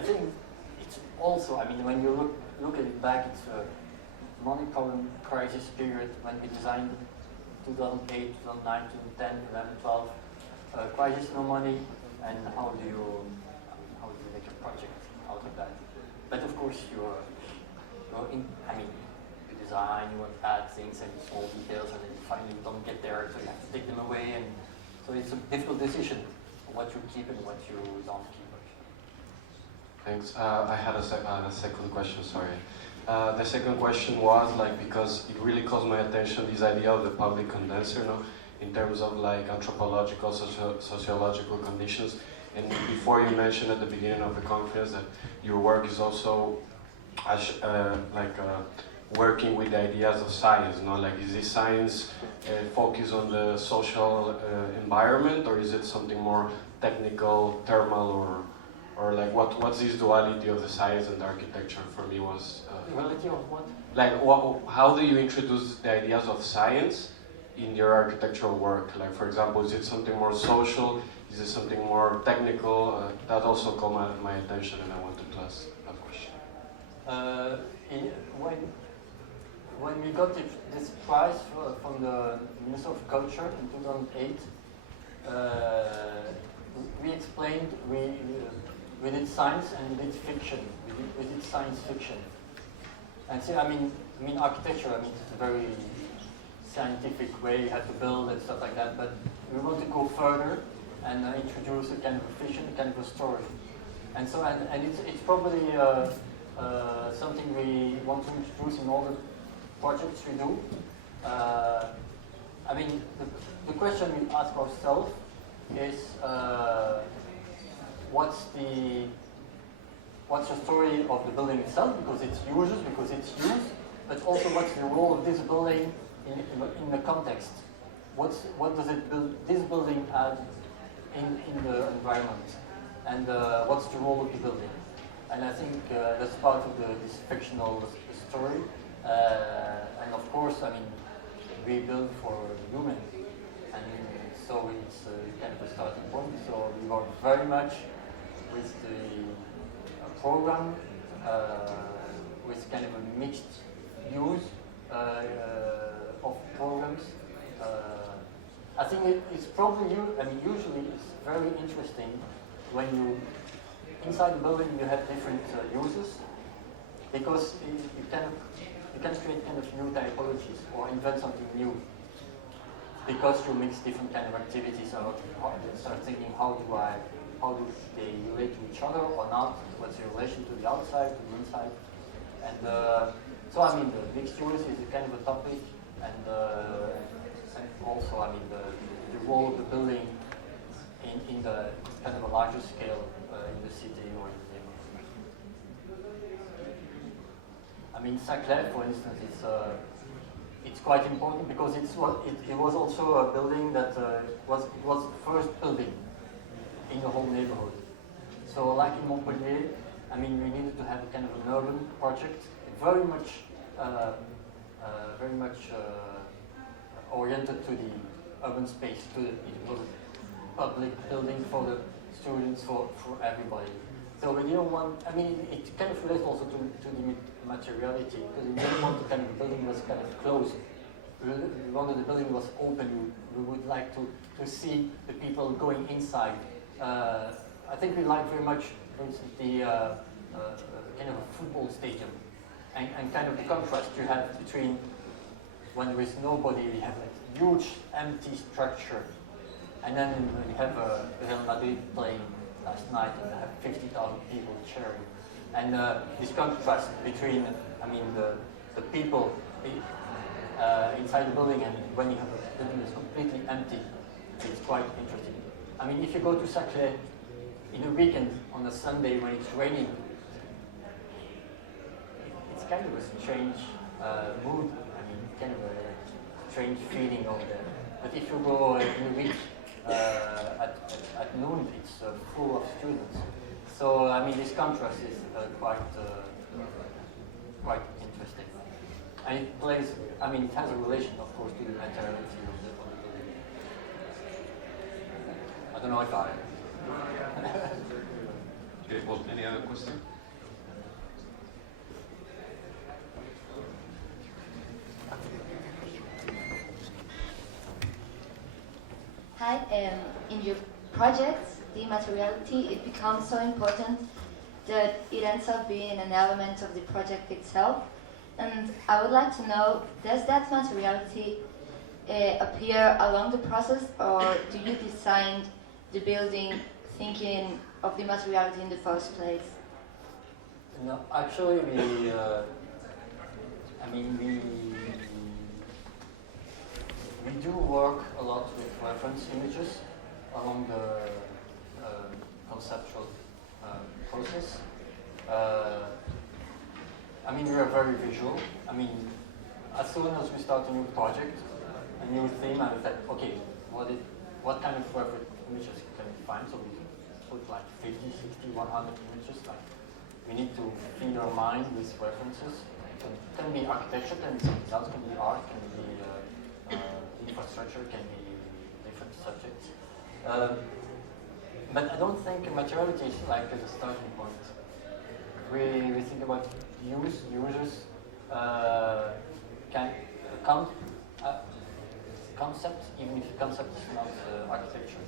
think it's also, when you look at it back, it's a money problem crisis period when we designed 2008, 2009, 2010, 11, 12, crisis, no money, and how do you make a project out of that? But of course, you design, you want to add things and small details, and then finally you don't get there, so you have to take them away, and so it's a difficult decision what you keep and what you don't keep. Thanks. I had a second question, sorry. The second question was because it really caught my attention, this idea of the public condenser, in terms of anthropological, sociological conditions. And before you mentioned at the beginning of the conference that your work is also working with the ideas of science, is this science focused on the social environment, or is it something more technical, thermal, or what's this duality of the science and the architecture? For me was duality of what? How do you introduce the ideas of science in your architectural work? For example, is it something more social? Is it something more technical? That also caught my attention, and I wanted to ask that question. When we got this prize from the Minister of Culture in 2008, we explained we did science and we did fiction. We did science fiction. And so, architecture, it's a very scientific way you have to build and stuff like that, but we want to go further and introduce a kind of a vision, a kind of a story. And so, and it's probably something we want to introduce in all the projects we do. I mean, the question we ask ourselves is, what's the story of the building itself, because it's users, because it's used, but also what's the role of this building in the context? What does this building add in the environment? And what's the role of the building? And I think that's part of this fictional story. And of course, I mean, we build for humans, and so it's kind of a starting point. So we work very much with the program, with kind of a mixed use of programs. I think it's probably, I mean, usually it's very interesting when you, inside the building you have different uses, because you can create kind of new typologies or invent something new, because you mix different kind of activities and start thinking how do they relate to each other or not, what's the relation to the outside, to the inside. And so I mean the mixed use is a kind of a topic, and also I mean the role of the building in the kind of a larger scale in the city or in the neighborhood. I mean, Ciclo, for instance, it's quite important because it was also a building that was the first building in the whole neighborhood. So, like in Montpellier, I mean, we needed to have a kind of an urban project, very much oriented to the urban space. It was a public building for the students, for everybody. So we didn't want, I mean, it kind of relates also to the materiality, because we didn't want the kind of the building was kind of closed. We wanted the building was open. We would like to see the people going inside. I think we like very much, for instance, the kind of a football stadium, and kind of the contrast you have between when there is nobody, we have a huge empty structure, and then you have Gelabert playing last night, and you have 50,000 people cheering, and this contrast between, I mean, the people inside the building, and when you have a building that's completely empty, it's quite interesting. I mean, if you go to Ciclo in a weekend on a Sunday when it's raining, it's kind of a strange mood. I mean, kind of a strange feeling over there. But if you go in a week at noon, it's full of students. So I mean, this contrast is quite interesting. And it plays. I mean, it has a relation, of course, to the materiality of the building. I don't know if I. Okay, well, any other question? Hi, in your projects, the materiality, it becomes so important that it ends up being an element of the project itself. And I would like to know, does that materiality appear along the process, or do you design the building thinking of the materiality in the first place? No, actually, we do work a lot with reference images along the conceptual process. I mean, we are very visual. I mean, as soon as we start a new project, a new theme, I was like, okay, what kind of reference images can we find? So we put like 50, 60, 100 images. Like, we need to feed our mind with references. So it can be architecture, can be something else, can be art, can be infrastructure, can be different subjects. But I don't think materiality is like the starting point. We think about users, concept, even if the concept is not architecture.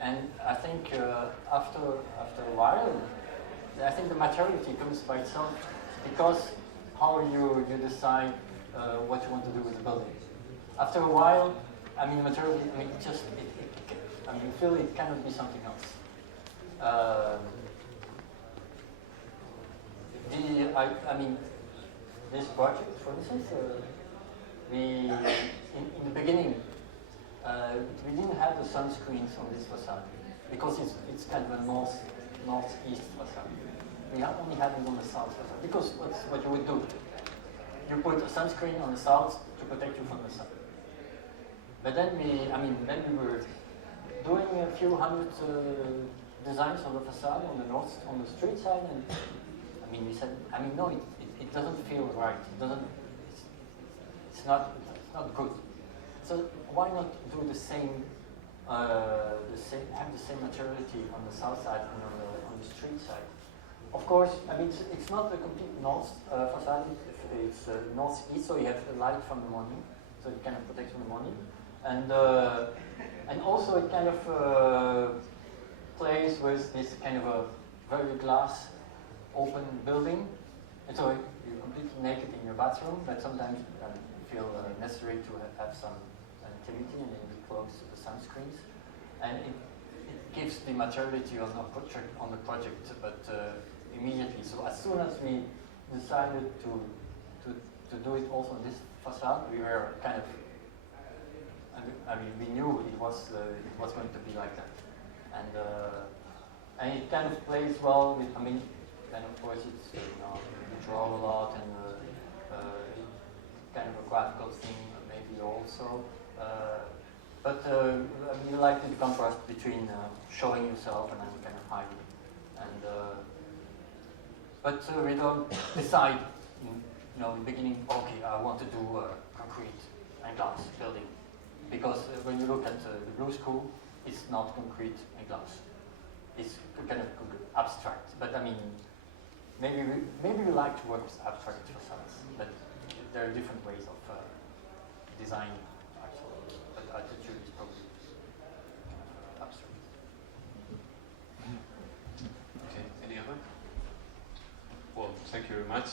And I think after a while, I think the materiality comes by itself, because how you decide what you want to do with the building. after a while, I mean, the material, I mean, I mean, you feel it cannot be something else. I mean, this project, for instance, in the beginning, we didn't have the sunscreens on this facade because it's kind of a northeast facade. We only had it on the south facade because that's what you would do. You put a sunscreen on the south to protect you from the sun. But then we were doing a few hundred designs on the facade on the street side, and I mean, we said, I mean, no, it doesn't feel right. It doesn't. It's not good. So why not do the same? Have the same materiality on the south side and on the street side. Of course, I mean, it's not a complete north facade. It's northeast, so you have the light from the morning, so it kind of protects from the morning, and also it kind of plays with this kind of a very glass open building, and so you're completely naked in your bathroom, but sometimes you feel necessary to have some activity, and then you close the sunscreens, and it gives the materiality on the project, but immediately. So as soon as we decided to do it also on this facade, we were kind of, I mean, we knew it was going to be like that, and it kind of plays well with, I mean, and of course it's, you draw a lot, and kind of a graphical thing maybe also, but I mean, we like the contrast between showing yourself and then kind of hiding, and but we don't decide in the beginning, okay, I want to do concrete and glass building, because when you look at the Blue School, it's not concrete and glass. It's kind of abstract, but I mean, maybe we like to work with abstract facades, but there are different ways of design, actually, but attitude is probably abstract. Okay, any other? Well, thank you very much.